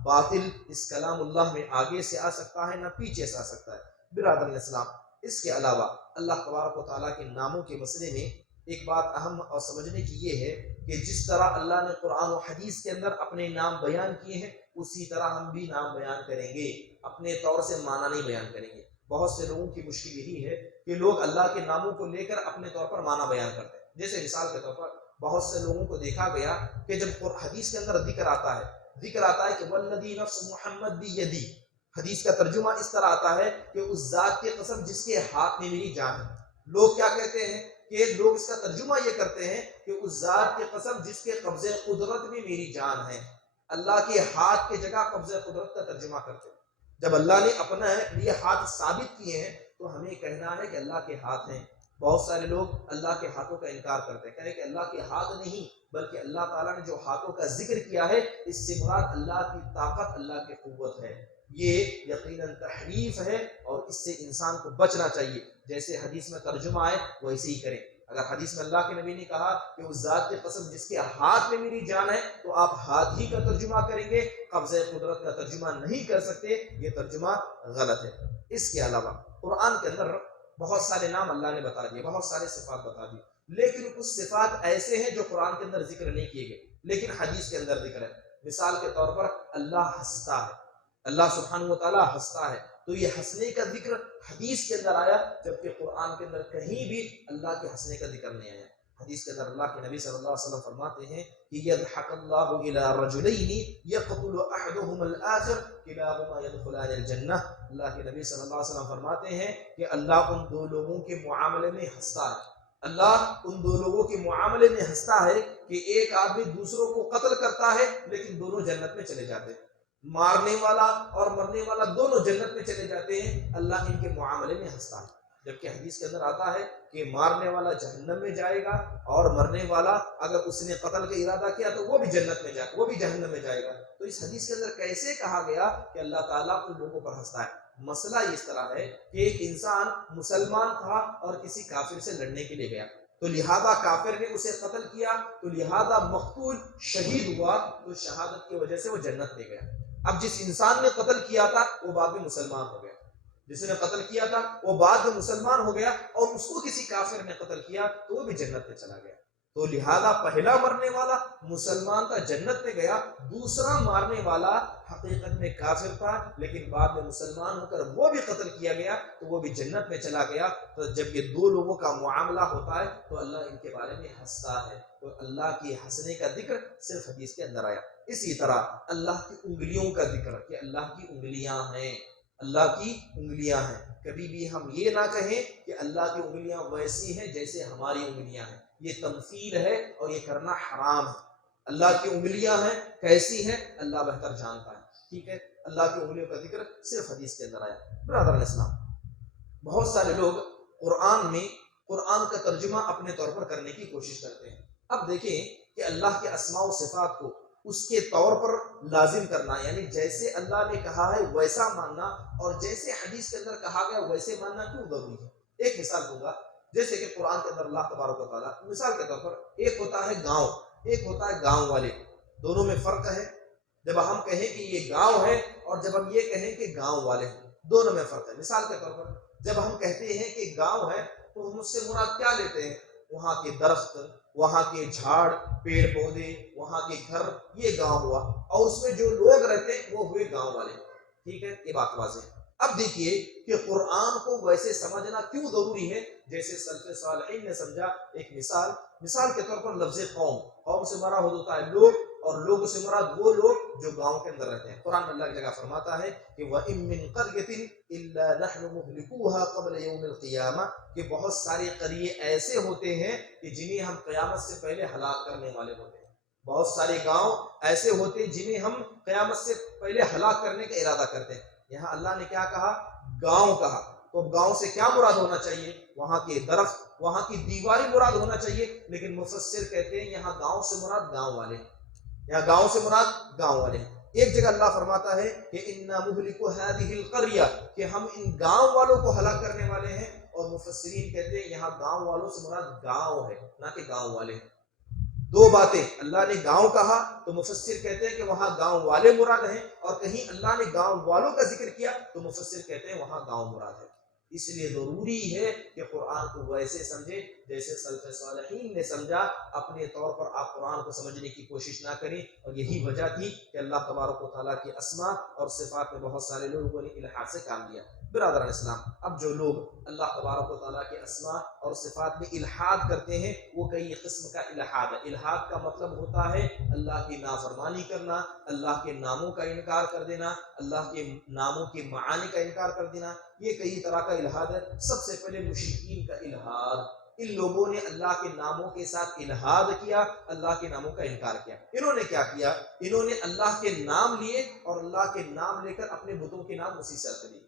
باطل اس کلام اللہ میں آگے سے آ سکتا ہے نہ پیچھے سے آ سکتا ہے۔ برادران اسلام، اس کے علاوہ اللہ تبارک و تعالیٰ کے ناموں کے مسئلے میں ایک بات اہم اور سمجھنے کی یہ ہے کہ جس طرح اللہ نے قرآن و حدیث کے اندر اپنے نام بیان کیے ہیں، اسی طرح ہم بھی نام بیان کریں گے، اپنے طور سے معنی نہیں بیان کریں گے۔ بہت سے لوگوں کی مشکل یہی ہے کہ لوگ اللہ کے ناموں کو لے کر اپنے طور پر معنی بیان کرتے ہیں۔ جیسے مثال کے طور پر بہت سے لوگوں کو دیکھا گیا کہ جب حدیث کے اندر ذکر آتا ہے کہ والذی نفس محمد بیدی، حدیث کا ترجمہ اس طرح آتا ہے کہ اس ذات کی قسم جس کے ہاتھ میں میری جان ہے۔ لوگ کیا کہتے ہیں کہ لوگ اس کا ترجمہ یہ کرتے ہیں کہ اس ذات کی قسم جس کے قبضے قدرت میں میری جان ہے، اللہ کے ہاتھ کی جگہ قبضے قدرت کا ترجمہ کرتے ہیں۔ جب اللہ نے اپنا لیے ہاتھ ثابت کیے ہیں تو ہمیں کہنا ہے کہ اللہ کے ہاتھ ہیں۔ بہت سارے لوگ اللہ کے ہاتھوں کا انکار کرتے ہیں، کہتے ہیں کہ اللہ کے ہاتھ نہیں، بلکہ اللہ تعالیٰ نے جو ہاتھوں کا ذکر کیا ہے اس سے مراد اللہ کی طاقت، اللہ کی قوت ہے۔ یہ یقیناً تحریف ہے اور اس سے انسان کو بچنا چاہیے۔ جیسے حدیث میں ترجمہ آئے ویسے ہی کریں۔ اگر حدیث میں اللہ کے نبی نے کہا کہ اس ذات کی قسم جس کے ہاتھ میں میری جان ہے، تو آپ ہاتھ ہی کا ترجمہ کریں گے، قبضہ قدرت کا ترجمہ نہیں کر سکتے، یہ ترجمہ غلط ہے۔ اس کے علاوہ قرآن کے اندر بہت سارے نام اللہ نے بتا دیے، بہت سارے صفات بتا دی، لیکن کچھ صفات ایسے ہیں جو قرآن کے اندر ذکر نہیں کیے گئے لیکن حدیث کے اندر ذکر ہے۔ مثال کے طور پر اللہ ہنستا ہے، اللہ سبحانہ و تعالیٰ ہنستا ہے، تو یہ ہنسنے کا ذکر حدیث کے اندر آیا، جبکہ قرآن کے اندر کہیں بھی اللہ کے ہنسنے کا ذکر نہیں آیا۔ حدیث کے اندر اللہ کے نبی صلی اللہ علیہ وسلم فرماتے ہیں کہ یضحک اللہ الی رجلین یقتل احدهما الاخر کلاہما یدخلان الجنہ۔ اللہ کے نبی صلی اللہ علیہ وسلم فرماتے ہیں کہ اللہ ان دو لوگوں کے معاملے میں ہنستا ہے، اللہ ان دو لوگوں کے معاملے میں ہنستا ہے کہ ایک آدمی دوسروں کو قتل کرتا ہے لیکن دونوں جنت میں چلے جاتے ہیں، مارنے والا اور مرنے والا دونوں جنت میں چلے جاتے ہیں، اللہ ان کے معاملے میں ہنستا ہے۔ جبکہ حدیث کے اندر آتا ہے کہ مارنے والا جہنم میں جائے گا اور مرنے والا اگر اس نے قتل کا ارادہ کیا تو وہ بھی جنت میں جائے گا، وہ بھی جہنم میں جائے گا۔ تو اس حدیث کے اندر کیسے کہا گیا کہ اللہ تعالیٰ ان لوگوں پر ہنستا ہے؟ مسئلہ اس طرح ہے کہ ایک انسان مسلمان تھا اور کسی کافر سے لڑنے کے لیے گیا، تو لہذا کافر نے اسے قتل کیا، تو لہذا مقتول شہید ہوا، تو شہادت کی وجہ سے وہ جنت میں گیا۔ اب جس انسان نے قتل کیا تھا وہ بعد میں مسلمان ہو گیا، جس نے قتل کیا تھا وہ بعد میں مسلمان ہو گیا، اور اس کو کسی کافر نے قتل کیا تو وہ بھی جنت میں چلا گیا۔ تو لہذا پہلا مرنے والا مسلمان تھا، جنت میں گیا، دوسرا مارنے والا حقیقت میں کافر تھا لیکن بعد میں مسلمان ہو کر وہ بھی قتل کیا گیا تو وہ بھی جنت میں چلا گیا۔ تو جب یہ دو لوگوں کا معاملہ ہوتا ہے تو اللہ ان کے بارے میں ہنستا ہے، تو اللہ کی ہنسنے کا ذکر صرف حدیث کے اندر آیا۔ اسی طرح اللہ کی انگلیوں کا ذکر کہ اللہ کی انگلیاں ہیں، اللہ کی انگلیاں ہیں۔ کبھی بھی ہم یہ نہ کہیں کہ اللہ کی انگلیاں ویسی ہیں جیسے ہماری انگلیاں ہیں، یہ تمثیل ہے اور یہ کرنا حرام ہے۔ اللہ کی انگلیاں ہیں، کیسی ہیں اللہ بہتر جانتا ہے، ٹھیک ہے۔ اللہ کی انگلیوں کا ذکر صرف حدیث کے اندر آیا۔ برادران اسلام، بہت سارے لوگ قرآن میں قرآن کا ترجمہ اپنے طور پر کرنے کی کوشش کرتے ہیں۔ اب دیکھیں کہ اللہ کے اسماء و صفات کو اس کے طور پر لازم کرنا، یعنی جیسے اللہ نے کہا ہے ویسا ماننا، اور جیسے حدیث کے اندر کہا گیا ویسے ماننا کیوں ضروری ہے؟ ایک مثال دوں گا، جیسے کہ قرآن کے اندر اللہ تبارک و تعالیٰ مثال کے طور پر ایک ہوتا ہے گاؤں، ایک ہوتا ہے گاؤں والے، دونوں میں فرق ہے۔ جب ہم کہیں کہ یہ گاؤں ہے اور جب ہم یہ کہیں کہ گاؤں والے ہیں، دونوں میں فرق ہے۔ مثال کے طور پر جب ہم کہتے ہیں کہ گاؤں ہے تو ہم اس سے مراد کیا لیتے ہیں؟ وہاں کے درخت، وہاں کے جھاڑ پیڑ پودے، وہاں کے گھر، یہ گاؤں ہوا، اور اس میں جو لوگ رہتے ہیں وہ ہوئے گاؤں والے، ٹھیک ہے، یہ بات واضح ہے۔ اب دیکھیے کہ قرآن کو ویسے سمجھنا کیوں ضروری ہے جیسے سلف صالحین نے سمجھا۔ ایک مثال کے طور پر لفظ قوم، قوم سے مراد ہوتا ہے لوگ، اور لوگوں سے مراد وہ لوگ جو گاؤں کے اندر رہتے ہیں۔ قرآن اللہ کی جگہ فرماتا ہے کہ وَإِن مِّن قَرْيَةٍ إِلَّا نَحْنُ مُهْلِكُوهَا قَبْلَ يَوْمِ الْقِيَامَةِ، کہ بہت سارے قریے ایسے ہوتے ہیں کہ جنہیں ہم قیامت سے پہلے ہلاک کرنے والے ہوتے ہیں، بہت سارے گاؤں ایسے ہوتے ہیں جنہیں ہم قیامت سے پہلے ہلاک کرنے کا ارادہ کرتے ہیں۔ یہاں اللہ نے کیا کہا؟ گاؤں کہا، تو گاؤں سے کیا مراد ہونا چاہیے؟ وہاں کے درخت، وہاں کی دیواری مراد ہونا چاہیے، لیکن مفسر کہتے ہیں یہاں گاؤں سے مراد گاؤں والے، یہاں گاؤں سے مراد گاؤں والے۔ ایک جگہ اللہ فرماتا ہے کہ اِنَّا مُهْلِكُ هَذِهِ الْقَرْيَةِ، کہ ہم ان گاؤں والوں کو ہلاک کرنے والے ہیں، اور مفسرین کہتے ہیں یہاں گاؤں والوں سے مراد گاؤں ہے، نہ کہ گاؤں والے۔ دو باتیں، اللہ نے گاؤں کہا تو مفسر کہتے ہیں کہ وہاں گاؤں والے مراد ہیں، اور کہیں اللہ نے گاؤں والوں کا ذکر کیا تو مفسر کہتے ہیں وہاں گاؤں مراد ہے۔ اس لیے ضروری ہے کہ قرآن کو ویسے سمجھیں جیسے سلف صالحین نے سمجھا، اپنے طور پر آپ قرآن کو سمجھنے کی کوشش نہ کریں۔ اور یہی وجہ تھی کہ اللہ تبارک و تعالیٰ کے اسماء اور صفات میں بہت سارے لوگوں نے الحاد سے کام لیا۔ برادران اسلام، اب جو لوگ اللہ تبارک و تعالیٰ کے اسماء اور صفات میں الحاد کرتے ہیں وہ کئی قسم کا الحاد ہے۔ الحاد کا مطلب ہوتا ہے اللہ کی نافرمانی کرنا، اللہ کے ناموں کا انکار کر دینا، اللہ کے ناموں کے معانی کا انکار کر دینا، یہ کئی طرح کا الحاد ہے۔ سب سے پہلے مشرکین کا الحاد، ان لوگوں نے اللہ کے ناموں کے ساتھ الحاد کیا، اللہ کے ناموں کا انکار کیا۔ انہوں نے کیا کیا؟ انہوں نے اللہ کے نام لیے اور اللہ کے نام لے کر اپنے بتوں کے نام اسی سے رکھ دیے۔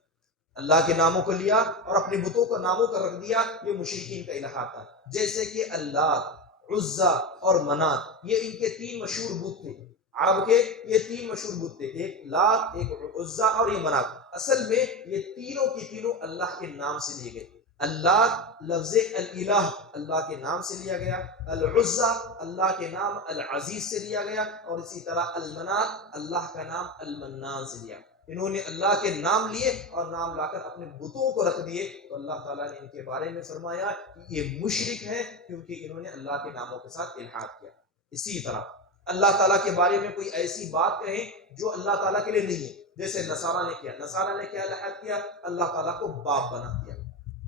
اللہ کے ناموں کو لیا اور اپنے بتوں کو ناموں کو رکھ دیا، یہ مشرکین کا الحاد تھا۔ جیسے کہ اللہ، عزا اور منات، یہ ان کے تین مشہور بت تھے، عرب کے یہ تین مشہور بت تھے، ایک لات، ایک عزا اور یہ منات۔ اصل میں یہ تینوں کی تینوں اللہ کے نام سے لیے گئے۔ اللہ لفظ الالہ اللہ کے نام سے لیا گیا، العزا اللہ کے نام العزیز سے لیا گیا، اور اسی طرح المنات اللہ کا نام المنان سے لیا۔ انہوں نے اللہ کے نام لیے اور نام لا کر اپنے بتوں کو رکھ دیے، تو اللہ تعالیٰ نے ان کے بارے میں فرمایا کہ یہ مشرک ہے، کیونکہ انہوں نے اللہ کے ناموں کے ساتھ الحاد کیا۔ اسی طرح اللہ تعالیٰ کے بارے میں کوئی ایسی بات کہیں جو اللہ تعالیٰ کے لیے نہیں ہے، جیسے نصارہ نے کیا۔ نصارہ نے کیا الحاد کیا؟ اللہ تعالیٰ کو باپ بنا دیا،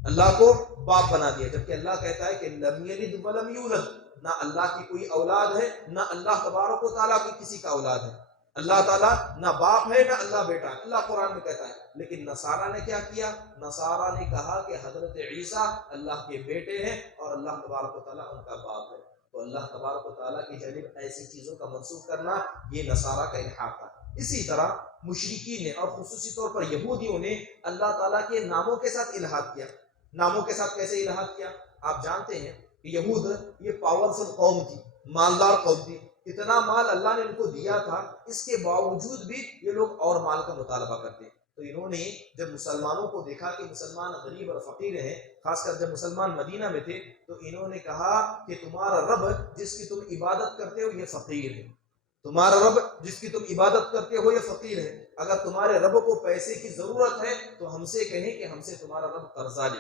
اللہ کو باپ بنا دیا، جبکہ اللہ کہتا ہے کہ لم یلد ولم یولد، نہ اللہ کی کوئی اولاد ہے، نہ اللہ تبارک و تعالیٰ کی کسی کا اولاد ہے۔ اللہ تعالیٰ نہ باپ ہے نہ اللہ بیٹا ہے، اللہ قرآن میں کہتا ہے۔ لیکن نصارہ نے کیا کیا؟ نصارہ نے کہا کہ حضرت عیسیٰ اللہ کے بیٹے ہیں اور اللہ تبارک و تعالیٰ ان کا باپ ہے۔ تو اللہ تبارک و تعالیٰ کی جانب ایسی چیزوں کا منسوخ کرنا یہ نصارہ کا الحاد تھا۔ اسی طرح مشرکین نے اور خصوصی طور پر یہودیوں نے اللہ تعالیٰ کے ناموں کے ساتھ الحاد کیا۔ ناموں کے ساتھ کیسے الحاد کیا؟ آپ جانتے ہیں کہ یہود یہ پاورفل قوم تھی، مالدار قوم تھی، اتنا مال اللہ نے ان کو دیا تھا، اس کے باوجود بھی یہ لوگ اور مال کا مطالبہ کرتے۔ تو انہوں نے جب مسلمانوں کو دیکھا کہ مسلمان غریب اور فقیر ہیں، خاص کر جب مسلمان مدینہ میں تھے، تو انہوں نے کہا کہ تمہارا رب جس کی تم عبادت کرتے ہو یہ فقیر ہے، تمہارا رب جس کی تم عبادت کرتے ہو یہ فقیر ہے، اگر تمہارے رب کو پیسے کی ضرورت ہے تو ہم سے کہیں کہ ہم سے تمہارا رب قرضہ لے۔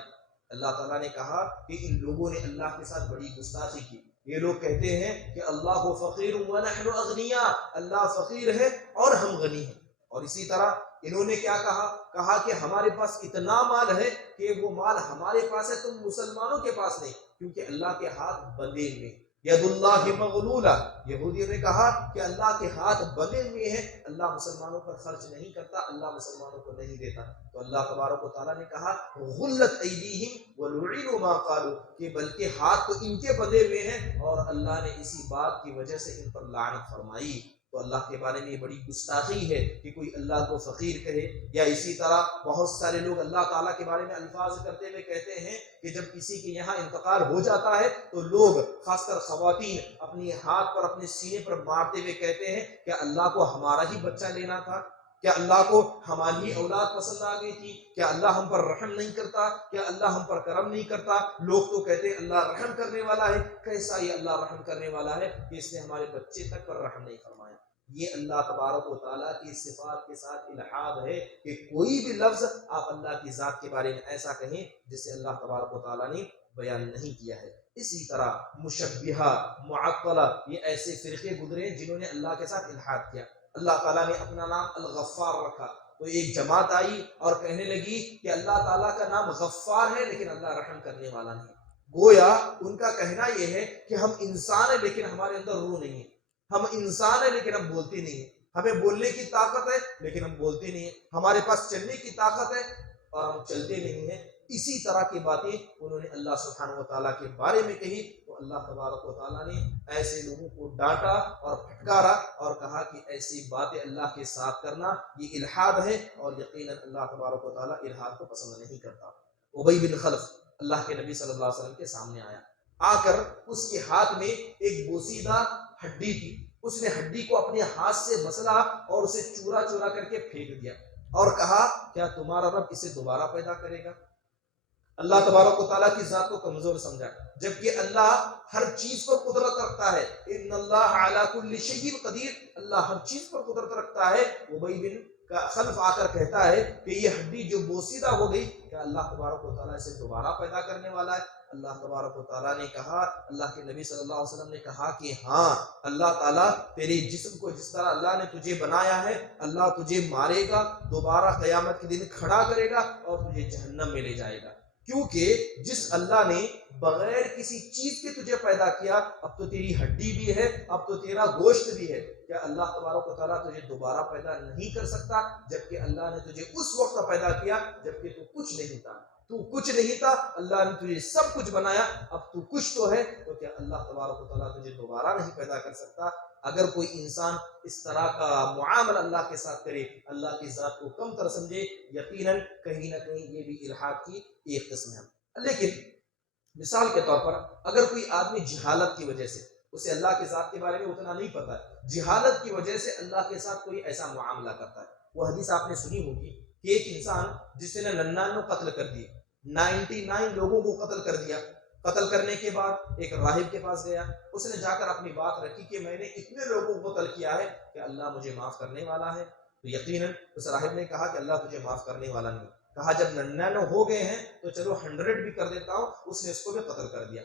اللہ تعالیٰ نے کہا کہ ان لوگوں نے اللہ کے ساتھ بڑی گستاخی کی۔ یہ لوگ کہتے ہیں کہ اللہ فقیر ونحن اغنیاء، اللہ فقیر ہے اور ہم غنی ہیں۔ اور اسی طرح انہوں نے کیا کہا کہ ہمارے پاس اتنا مال ہے کہ وہ مال ہمارے پاس ہے، تم مسلمانوں کے پاس نہیں، کیونکہ اللہ کے ہاتھ بندھے ہوئے ہیں۔ ید اللہ مغلولہ، یہودیوں نے کہا کہ اللہ کے ہاتھ بندھے ہوئے ہیں، اللہ مسلمانوں پر خرچ نہیں کرتا، اللہ مسلمانوں کو نہیں دیتا۔ تو اللہ تبارک و تعالیٰ نے کہا غلت ایدیہم ولعنوا ما قالوا، کہ بلکہ ہاتھ تو ان کے بندھے ہوئے ہیں اور اللہ نے اسی بات کی وجہ سے ان پر لعنت فرمائی۔ تو اللہ کے بارے میں یہ بڑی گستاخی ہے کہ کوئی اللہ کو فقیر کہے، یا اسی طرح بہت سارے لوگ اللہ تعالیٰ کے بارے میں الفاظ کرتے ہوئے کہتے ہیں کہ جب کسی کے یہاں انتقال ہو جاتا ہے تو لوگ خاص کر خواتین اپنی ہاتھ پر اپنے سینے پر مارتے ہوئے کہتے ہیں کہ اللہ کو ہمارا ہی بچہ لینا تھا، کیا اللہ کو ہماری اولاد پسند آ گئی تھی، کیا اللہ ہم پر رحم نہیں کرتا، کیا اللہ ہم پر کرم نہیں کرتا۔ لوگ تو کہتے ہیں اللہ رحم کرنے والا ہے، کیسا یہ اللہ رحم کرنے والا ہے کہ اس نے ہمارے بچے تک پر رحم نہیں فرمایا۔ یہ اللہ تبارک و تعالیٰ کی صفات کے ساتھ الحاد ہے کہ کوئی بھی لفظ آپ اللہ کی ذات کے بارے میں ایسا کہیں جسے اللہ تبارک و تعالیٰ نے بیان نہیں کیا ہے۔ اسی طرح مشبہہ، معطلہ، یہ ایسے فرقے گزرے جنہوں نے اللہ کے ساتھ الحاد کیا۔ اللہ تعالیٰ نے اپنا نام الغفار رکھا، تو ایک جماعت آئی اور کہنے لگی کہ اللہ تعالیٰ کا نام غفار ہے لیکن اللہ رحم کرنے والا نہیں۔ گویا ان کا کہنا یہ ہے کہ ہم انسان ہیں لیکن ہمارے اندر روح نہیں ہے، ہم انسان ہیں لیکن ہم بولتے نہیں ہیں، ہمیں بولنے کی طاقت ہے لیکن ہم بولتے نہیں ہیں، ہمارے پاس چلنے کی طاقت ہے اور ہم چلتے نہیں ہیں۔ اسی طرح کی باتیں انہوں نے اللہ سبحانہ و تعالیٰ کے بارے میں کہی، تو اللہ تبارک و تعالیٰ نے ایسے لوگوں کو ڈانٹا اور پھٹکارا اور کہا کہ ایسی باتیں اللہ کے ساتھ کرنا یہ الحاد ہے، اور یقیناً اللہ تبارک و تعالیٰ الحاد کو پسند نہیں کرتا۔ ابی بن خلف اللہ کے نبی صلی اللہ علیہ وسلم کے سامنے آیا، آ کر اس کے ہاتھ میں ایک بوسیدہ ہڈی تھی، اس نے ہڈی کو اپنے ہاتھ سے مسلا اور اسے چورا چورا کر کے پھینک دیا اور کہا کیا تمہارا رب اسے دوبارہ پیدا کرے گا؟ اللہ تبارک و تعالیٰ کی ذات کو کمزور سمجھا، جبکہ اللہ ہر چیز پر قدرت رکھتا ہے۔ ان اللہ علی کل شیء قدیر، اللہ ہر چیز پر قدرت رکھتا ہے۔ ابی بن خلف آ کر کہتا ہے کہ یہ ہڈی جو بوسیدہ ہو گئی، کیا اللہ تبارک و تعالیٰ اسے دوبارہ پیدا کرنے والا ہے؟ اللہ تبارک و تعالیٰ نے کہا، اللہ کے نبی صلی اللہ علیہ وسلم نے کہا کہ ہاں، اللہ تعالیٰ تیرے جسم کو جس طرح اللہ نے تجھے بنایا ہے، اللہ تجھے مارے گا، دوبارہ قیامت کے دن کھڑا کرے گا اور تجھے جہنم میں لے جائے گا، کیونکہ جس اللہ نے بغیر کسی چیز کے تجھے پیدا کیا، اب تو تیری ہڈی بھی ہے، اب تو تیرا گوشت بھی ہے، کیا اللہ تبارک و تعالیٰ تجھے دوبارہ پیدا نہیں کر سکتا؟ جبکہ اللہ نے تجھے اس وقت پیدا کیا جبکہ تو کچھ نہیں تھا، تو کچھ نہیں تھا، اللہ نے تجھے سب کچھ بنایا، اب تو کچھ تو ہے، تو کیا اللہ تبارک و تعالیٰ تجھے دوبارہ نہیں پیدا کر سکتا؟ اگر کوئی انسان اس طرح کا معاملہ اللہ کے ساتھ کرے، اللہ کی ذات کو کم تر سمجھے، یقیناً کہیں نہ کہیں یہ بھی الحاد کی ایک قسم ہے۔ لیکن مثال کے طور پر اگر کوئی آدمی جہالت کی وجہ سے، اسے اللہ کی ذات کے بارے میں اتنا نہیں پتا ہے، جہالت کی وجہ سے اللہ کے ساتھ کوئی ایسا معاملہ کرتا ہے، وہ حدیث آپ نے سنی ہوگی کہ ایک انسان جس نے 99 قتل کر دیے، 99 لوگوں کو قتل کر دیا، قتل کرنے کے بعد ایک راہب کے پاس گیا، اس نے جا کر اپنی بات رکھی کہ میں نے اتنے لوگوں کو قتل کیا ہے کہ اللہ مجھے معاف کرنے والا ہے؟ تو یقیناً اس راہب نے کہا کہ اللہ تجھے معاف کرنے والا نہیں، کہا جب 99 ہو گئے ہیں تو چلو 100 بھی کر دیتا ہوں، اس نے اس کو بھی قتل کر دیا۔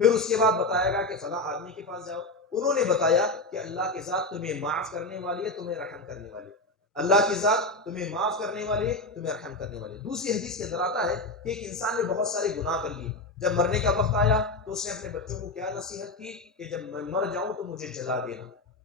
پھر اس کے بعد بتایا گا کہ فلاں آدمی کے پاس جاؤ، انہوں نے بتایا کہ اللہ کی ذات تمہیں معاف کرنے والی ہے، تمہیں رحم کرنے والی ہے، اللہ کی ذات تمہیں معاف کرنے والی ہے، تمہیں رحم کرنے والی ہے۔ دوسری حدیث کے اندر آتا ہے کہ ایک انسان نے بہت سارے گناہ کر لیے، جب مرنے کا وقت آیا تو اس نے اپنے بچوں کو کیا نصیحت کی کہ جب میں مر جاؤں تو مجھے جلا دینا،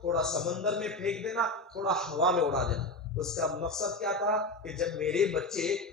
تھوڑا سمندر میں پھینک دینا، تھوڑا ہوا میں اڑا دینا۔ اس کا مقصد کیا تھا کہ جب میرے بچے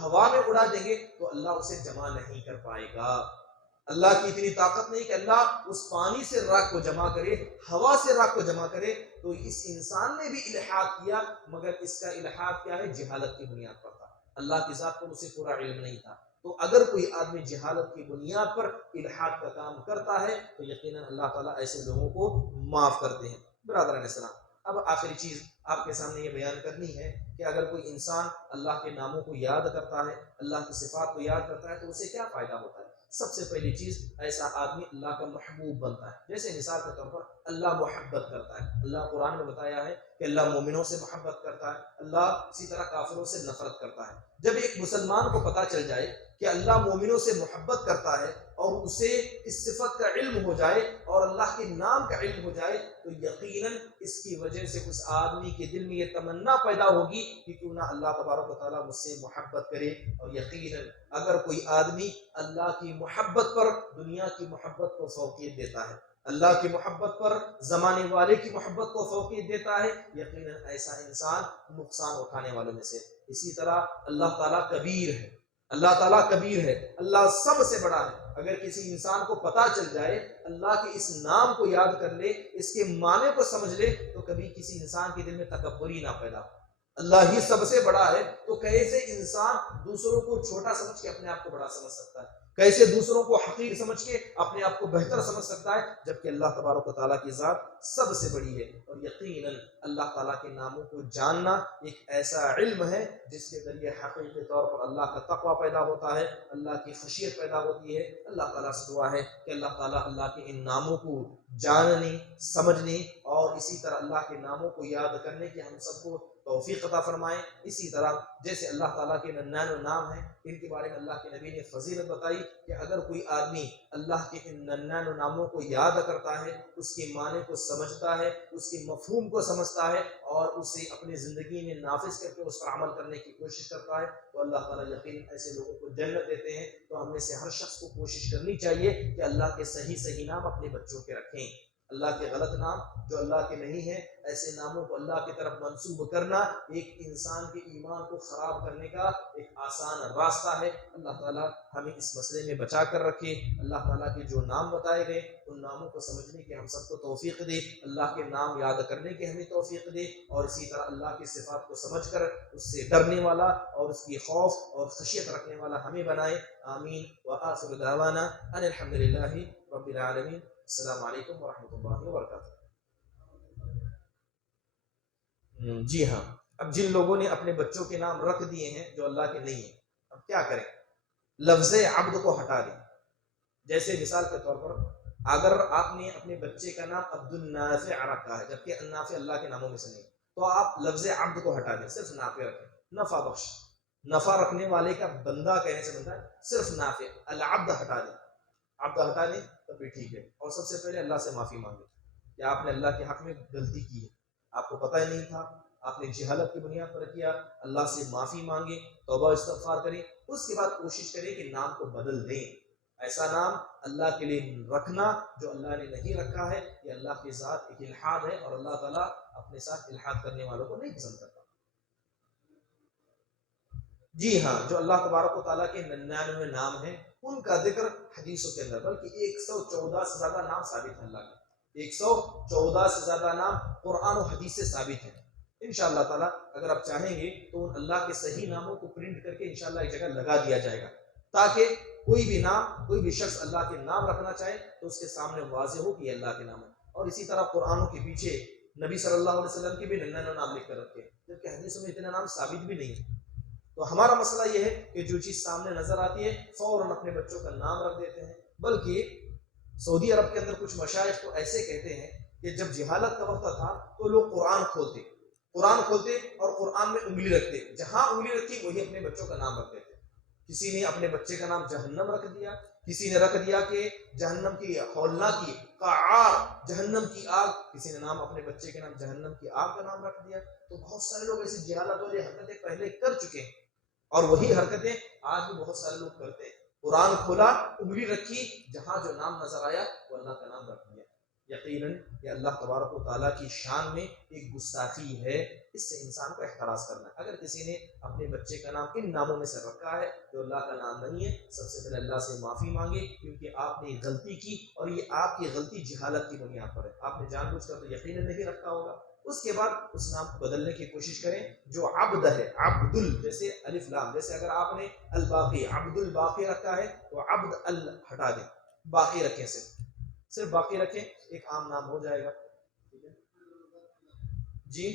ہوا میں اڑا دیں گے، تو اللہ اسے جمع نہیں کر پائے گا۔ اللہ کی اتنی طاقت نہیں کہ اللہ اس پانی سے راکھ کو جمع کرے، ہوا سے راکھ کو جمع کرے۔ تو اس انسان نے بھی الحاد کیا، مگر اس کا الحاد کیا ہے؟ جہالت کی بنیاد پر تھا، اللہ کی ذات پر اسے پورا علم نہیں تھا۔ تو اگر کوئی آدمی جہالت کی بنیاد پر الحاد کا کام کرتا ہے تو یقیناً اللہ تعالیٰ ایسے لوگوں کو معاف کرتے ہیں۔ برادران اسلام، اب آخری چیز آپ کے سامنے یہ بیان کرنی ہے کہ اگر کوئی انسان اللہ کے ناموں کو یاد کرتا ہے، اللہ کی صفات کو یاد کرتا ہے، تو اسے کیا فائدہ ہوتا ہے؟ سب سے پہلی چیز، ایسا آدمی اللہ کا محبوب بنتا ہے۔ جیسے مثال کے طور پر اللہ محبت کرتا ہے، اللہ قرآن میں بتایا ہے کہ اللہ مومنوں سے محبت کرتا ہے، اللہ اسی طرح کافروں سے نفرت کرتا ہے۔ جب ایک مسلمان کو پتہ چل جائے کہ اللہ مومنوں سے محبت کرتا ہے اور اسے اس صفت کا علم ہو جائے اور اللہ کے نام کا علم ہو جائے، تو یقیناً اس کی وجہ سے اس آدمی کے دل میں یہ تمنا پیدا ہوگی کہ کیوں نہ اللہ تبارک و تعالیٰ مجھ سے محبت کرے۔ اور یقیناً اگر کوئی آدمی اللہ کی محبت پر دنیا کی محبت کو فوقیت دیتا ہے، اللہ کی محبت پر زمانے والے کی محبت کو فوقیت دیتا ہے، یقیناً ایسا انسان نقصان اٹھانے والوں میں سے۔ اسی طرح اللہ تعالیٰ کبیر ہے، اللہ تعالیٰ کبیر ہے، اللہ سب سے بڑا ہے۔ اگر کسی انسان کو پتا چل جائے، اللہ کے اس نام کو یاد کر لے، اس کے معنی کو سمجھ لے، تو کبھی کسی انسان کے دل میں تکبری نہ پیدا ہو۔ اللہ ہی سب سے بڑا ہے، تو کیسے انسان دوسروں کو چھوٹا سمجھ کے اپنے آپ کو بڑا سمجھ سکتا ہے؟ کیسے دوسروں کو حقیر سمجھ کے اپنے آپ کو بہتر سمجھ سکتا ہے؟ جبکہ اللہ تبارک و تعالیٰ کی ذات سب سے بڑی ہے۔ اور یقیناً اللہ تعالیٰ کے ناموں کو جاننا ایک ایسا علم ہے جس کے ذریعے حقیقی طور پر اللہ کا تقویٰ پیدا ہوتا ہے، اللہ کی خشیت پیدا ہوتی ہے۔ اللہ تعالیٰ سے دعا ہے کہ اللہ تعالیٰ اللہ کے ان ناموں کو جاننے، سمجھنے اور اسی طرح اللہ کے ناموں کو یاد کرنے کی ہم سب کو توفیق عطا فرمائیں۔ اسی طرح جیسے اللہ تعالیٰ کے 99 نام ہیں، ان کے بارے میں اللہ کے نبی نے فضیلت بتائی کہ اگر کوئی آدمی اللہ کے ان 99 ناموں کو یاد کرتا ہے، اس کے معنی کو سمجھتا ہے، اس کے مفہوم کو سمجھتا ہے اور اسے اپنی زندگی میں نافذ کر کے اس پر عمل کرنے کی کوشش کرتا ہے، تو اللہ تعالیٰ یقین ایسے لوگوں کو جنت دیتے ہیں۔ تو ہم میں سے ہر شخص کو کوشش کرنی چاہیے کہ اللہ کے صحیح نام اپنے بچوں کے رکھیں۔ اللہ کے غلط نام جو اللہ کے نہیں ہیں، ایسے ناموں کو اللہ کی طرف منسوب کرنا ایک انسان کے ایمان کو خراب کرنے کا ایک آسان راستہ ہے۔ اللہ تعالیٰ ہمیں اس مسئلے میں بچا کر رکھے۔ اللہ تعالیٰ کے جو نام بتائے گئے ان ناموں کو سمجھنے کی ہم سب کو توفیق دے، اللہ کے نام یاد کرنے کی ہمیں توفیق دے، اور اسی طرح اللہ کی صفات کو سمجھ کر اس سے ڈرنے والا اور اس کی خوف اور خشیت رکھنے والا ہمیں بنائے۔ آمین۔ وآخر دعوانا ان الحمد للہ رب العالمین۔ السلام علیکم ورحمۃ اللہ وبرکاتہ۔ جی ہاں، اب جن لوگوں نے اپنے بچوں کے نام رکھ دیے ہیں جو اللہ کے نہیں ہیں، اب کیا کریں؟ لفظ عبد کو ہٹا دیں. جیسے مثال کے طور پر اگر آپ نے اپنے بچے کا نام عبد النافع رکھا ہے جبکہ النافع اللہ کے ناموں میں سے نہیں، تو آپ لفظ عبد کو ہٹا دیں، صرف نافع رکھیں. نفع بخش، نفع رکھنے والے کا بندہ کہنے سے بنتا ہے، صرف نافع. العبد ہٹا دیں، عبد ہٹا دیں تو بھی ٹھیک ہے. اور سب سے پہلے اللہ سے معافی مانگیں کہ آپ نے اللہ کے حق میں غلطی کی ہے، آپ کو پتہ ہی نہیں تھا، آپ نے جہالت کی بنیاد پر کیا. اللہ سے معافی مانگیں، توبہ استغفار کریں. اس کے بعد کوشش کریں کہ نام کو بدل دیں. ایسا نام اللہ کے لیے رکھنا جو اللہ نے نہیں رکھا ہے، یہ اللہ کے ساتھ ایک الحاد ہے، اور اللہ تعالیٰ اپنے ساتھ الحاد کرنے والوں کو نہیں پسند کرتا. جی ہاں، جو اللہ تبارک و تعالیٰ کے 99 نام ہیں ان کا ذکر حدیثوں کے اندر، بلکہ 114 سے زیادہ نام ثابت ہیں. اللہ کے 114 سے زیادہ نام قرآن و حدیث سے ثابت ہیں. انشاءاللہ تعالیٰ اگر آپ چاہیں گے تو ان اللہ کے صحیح ناموں کو پرنٹ کر کے انشاءاللہ ایک جگہ لگا دیا جائے گا، تاکہ کوئی بھی نام، کوئی بھی شخص اللہ کے نام رکھنا چاہے تو اس کے سامنے واضح ہو کہ یہ اللہ کے نام ہے. اور اسی طرح قرآنوں کے پیچھے نبی صلی اللہ علیہ وسلم کے بھی 99 نام لکھ کر رکھے، جبکہ حدیثوں میں اتنے نام ثابت بھی نہیں ہیں. تو ہمارا مسئلہ یہ ہے کہ جو چیز سامنے نظر آتی ہے فوراً اپنے بچوں کا نام رکھ دیتے ہیں. بلکہ سعودی عرب کے اندر کچھ مشائخ تو ایسے کہتے ہیں کہ جب جہالت کا وقت تھا تو لوگ قرآن کھولتے اور قرآن میں انگلی رکھتے، جہاں انگلی رکھی وہی اپنے بچوں کا نام رکھ دیتے. کسی نے اپنے بچے کا نام جہنم رکھ دیا، کسی نے رکھ دیا کہ جہنم کی ہولناکی قعار، جہنم کی آگ. کسی نے نام اپنے بچے کے نام جہنم کی آگ کا نام رکھ دیا. تو بہت سارے لوگ ایسی جہالت والی حرکتیں پہلے کر چکے ہیں، اور وہی حرکتیں آج بھی بہت سارے لوگ کرتے ہیں. قرآن کھولا، انگلی رکھی، جہاں جو نام نظر آیا وہ اللہ کا نام رکھ دیا. یقیناً یہ اللہ تبارک و تعالیٰ کی شان میں ایک گستاخی ہے. اس سے انسان کو احتراز کرنا ہے. اگر کسی نے اپنے بچے کا نام ان ناموں میں سے رکھا ہے جو اللہ کا نام نہیں ہے، سب سے پہلے اللہ سے معافی مانگے، کیونکہ آپ نے غلطی کی، اور یہ آپ کی غلطی جہالت کی بنیاد پر ہے. آپ نے جان بوجھ کر تو یقیناً نہیں رکھا ہوگا. اس کے بعد اس نام کو بدلنے کی کوشش کریں. جو عبد ہے، عبد جیسے الف لام، جیسے اگر آپ نے الباقی عبد الباقی رکھا ہے تو عبد ہٹا دیں، باقی رکھیں، صرف باقی رکھیں، ایک عام نام ہو جائے گا. جی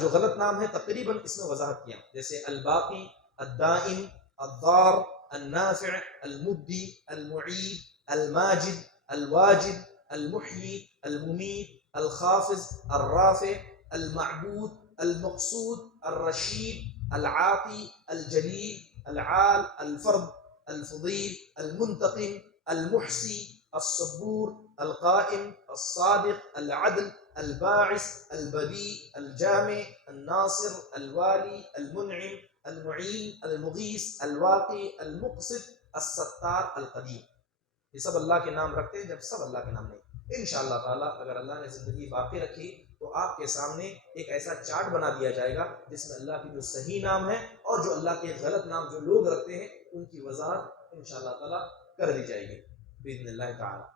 جو غلط نام ہے تقریباً اس میں وضاحت کیا، جیسے الباقی، الدائم، الضار، النافع، المبدی، المعید، الماجد، الواجد، المحیی، الممیت، الخافض، الرافع، المعبود، المقصود، الرشید، العاطی، الجلیل، العال، الفرد، الفضیل، المنتقم، المحصی، الصبور، القائم، الصادق، العدل، الباعث، البدیع، الجامع، الناصر، الوالی، المنعم، المعین، المغیث، الواقی، المقسط، الستار، القدیم. یہ سب اللہ کے نام رکھتے ہیں، جب سب اللہ کے نام نہیں. انشاءاللہ تعالیٰ اگر اللہ نے زندگی باقی رکھی تو آپ کے سامنے ایک ایسا چارٹ بنا دیا جائے گا جس میں اللہ کے جو صحیح نام ہیں اور جو اللہ کے غلط نام جو لوگ رکھتے ہیں ان کی وضاحت انشاءاللہ تعالیٰ کر دی جائے گی باذن اللہ تعالیٰ.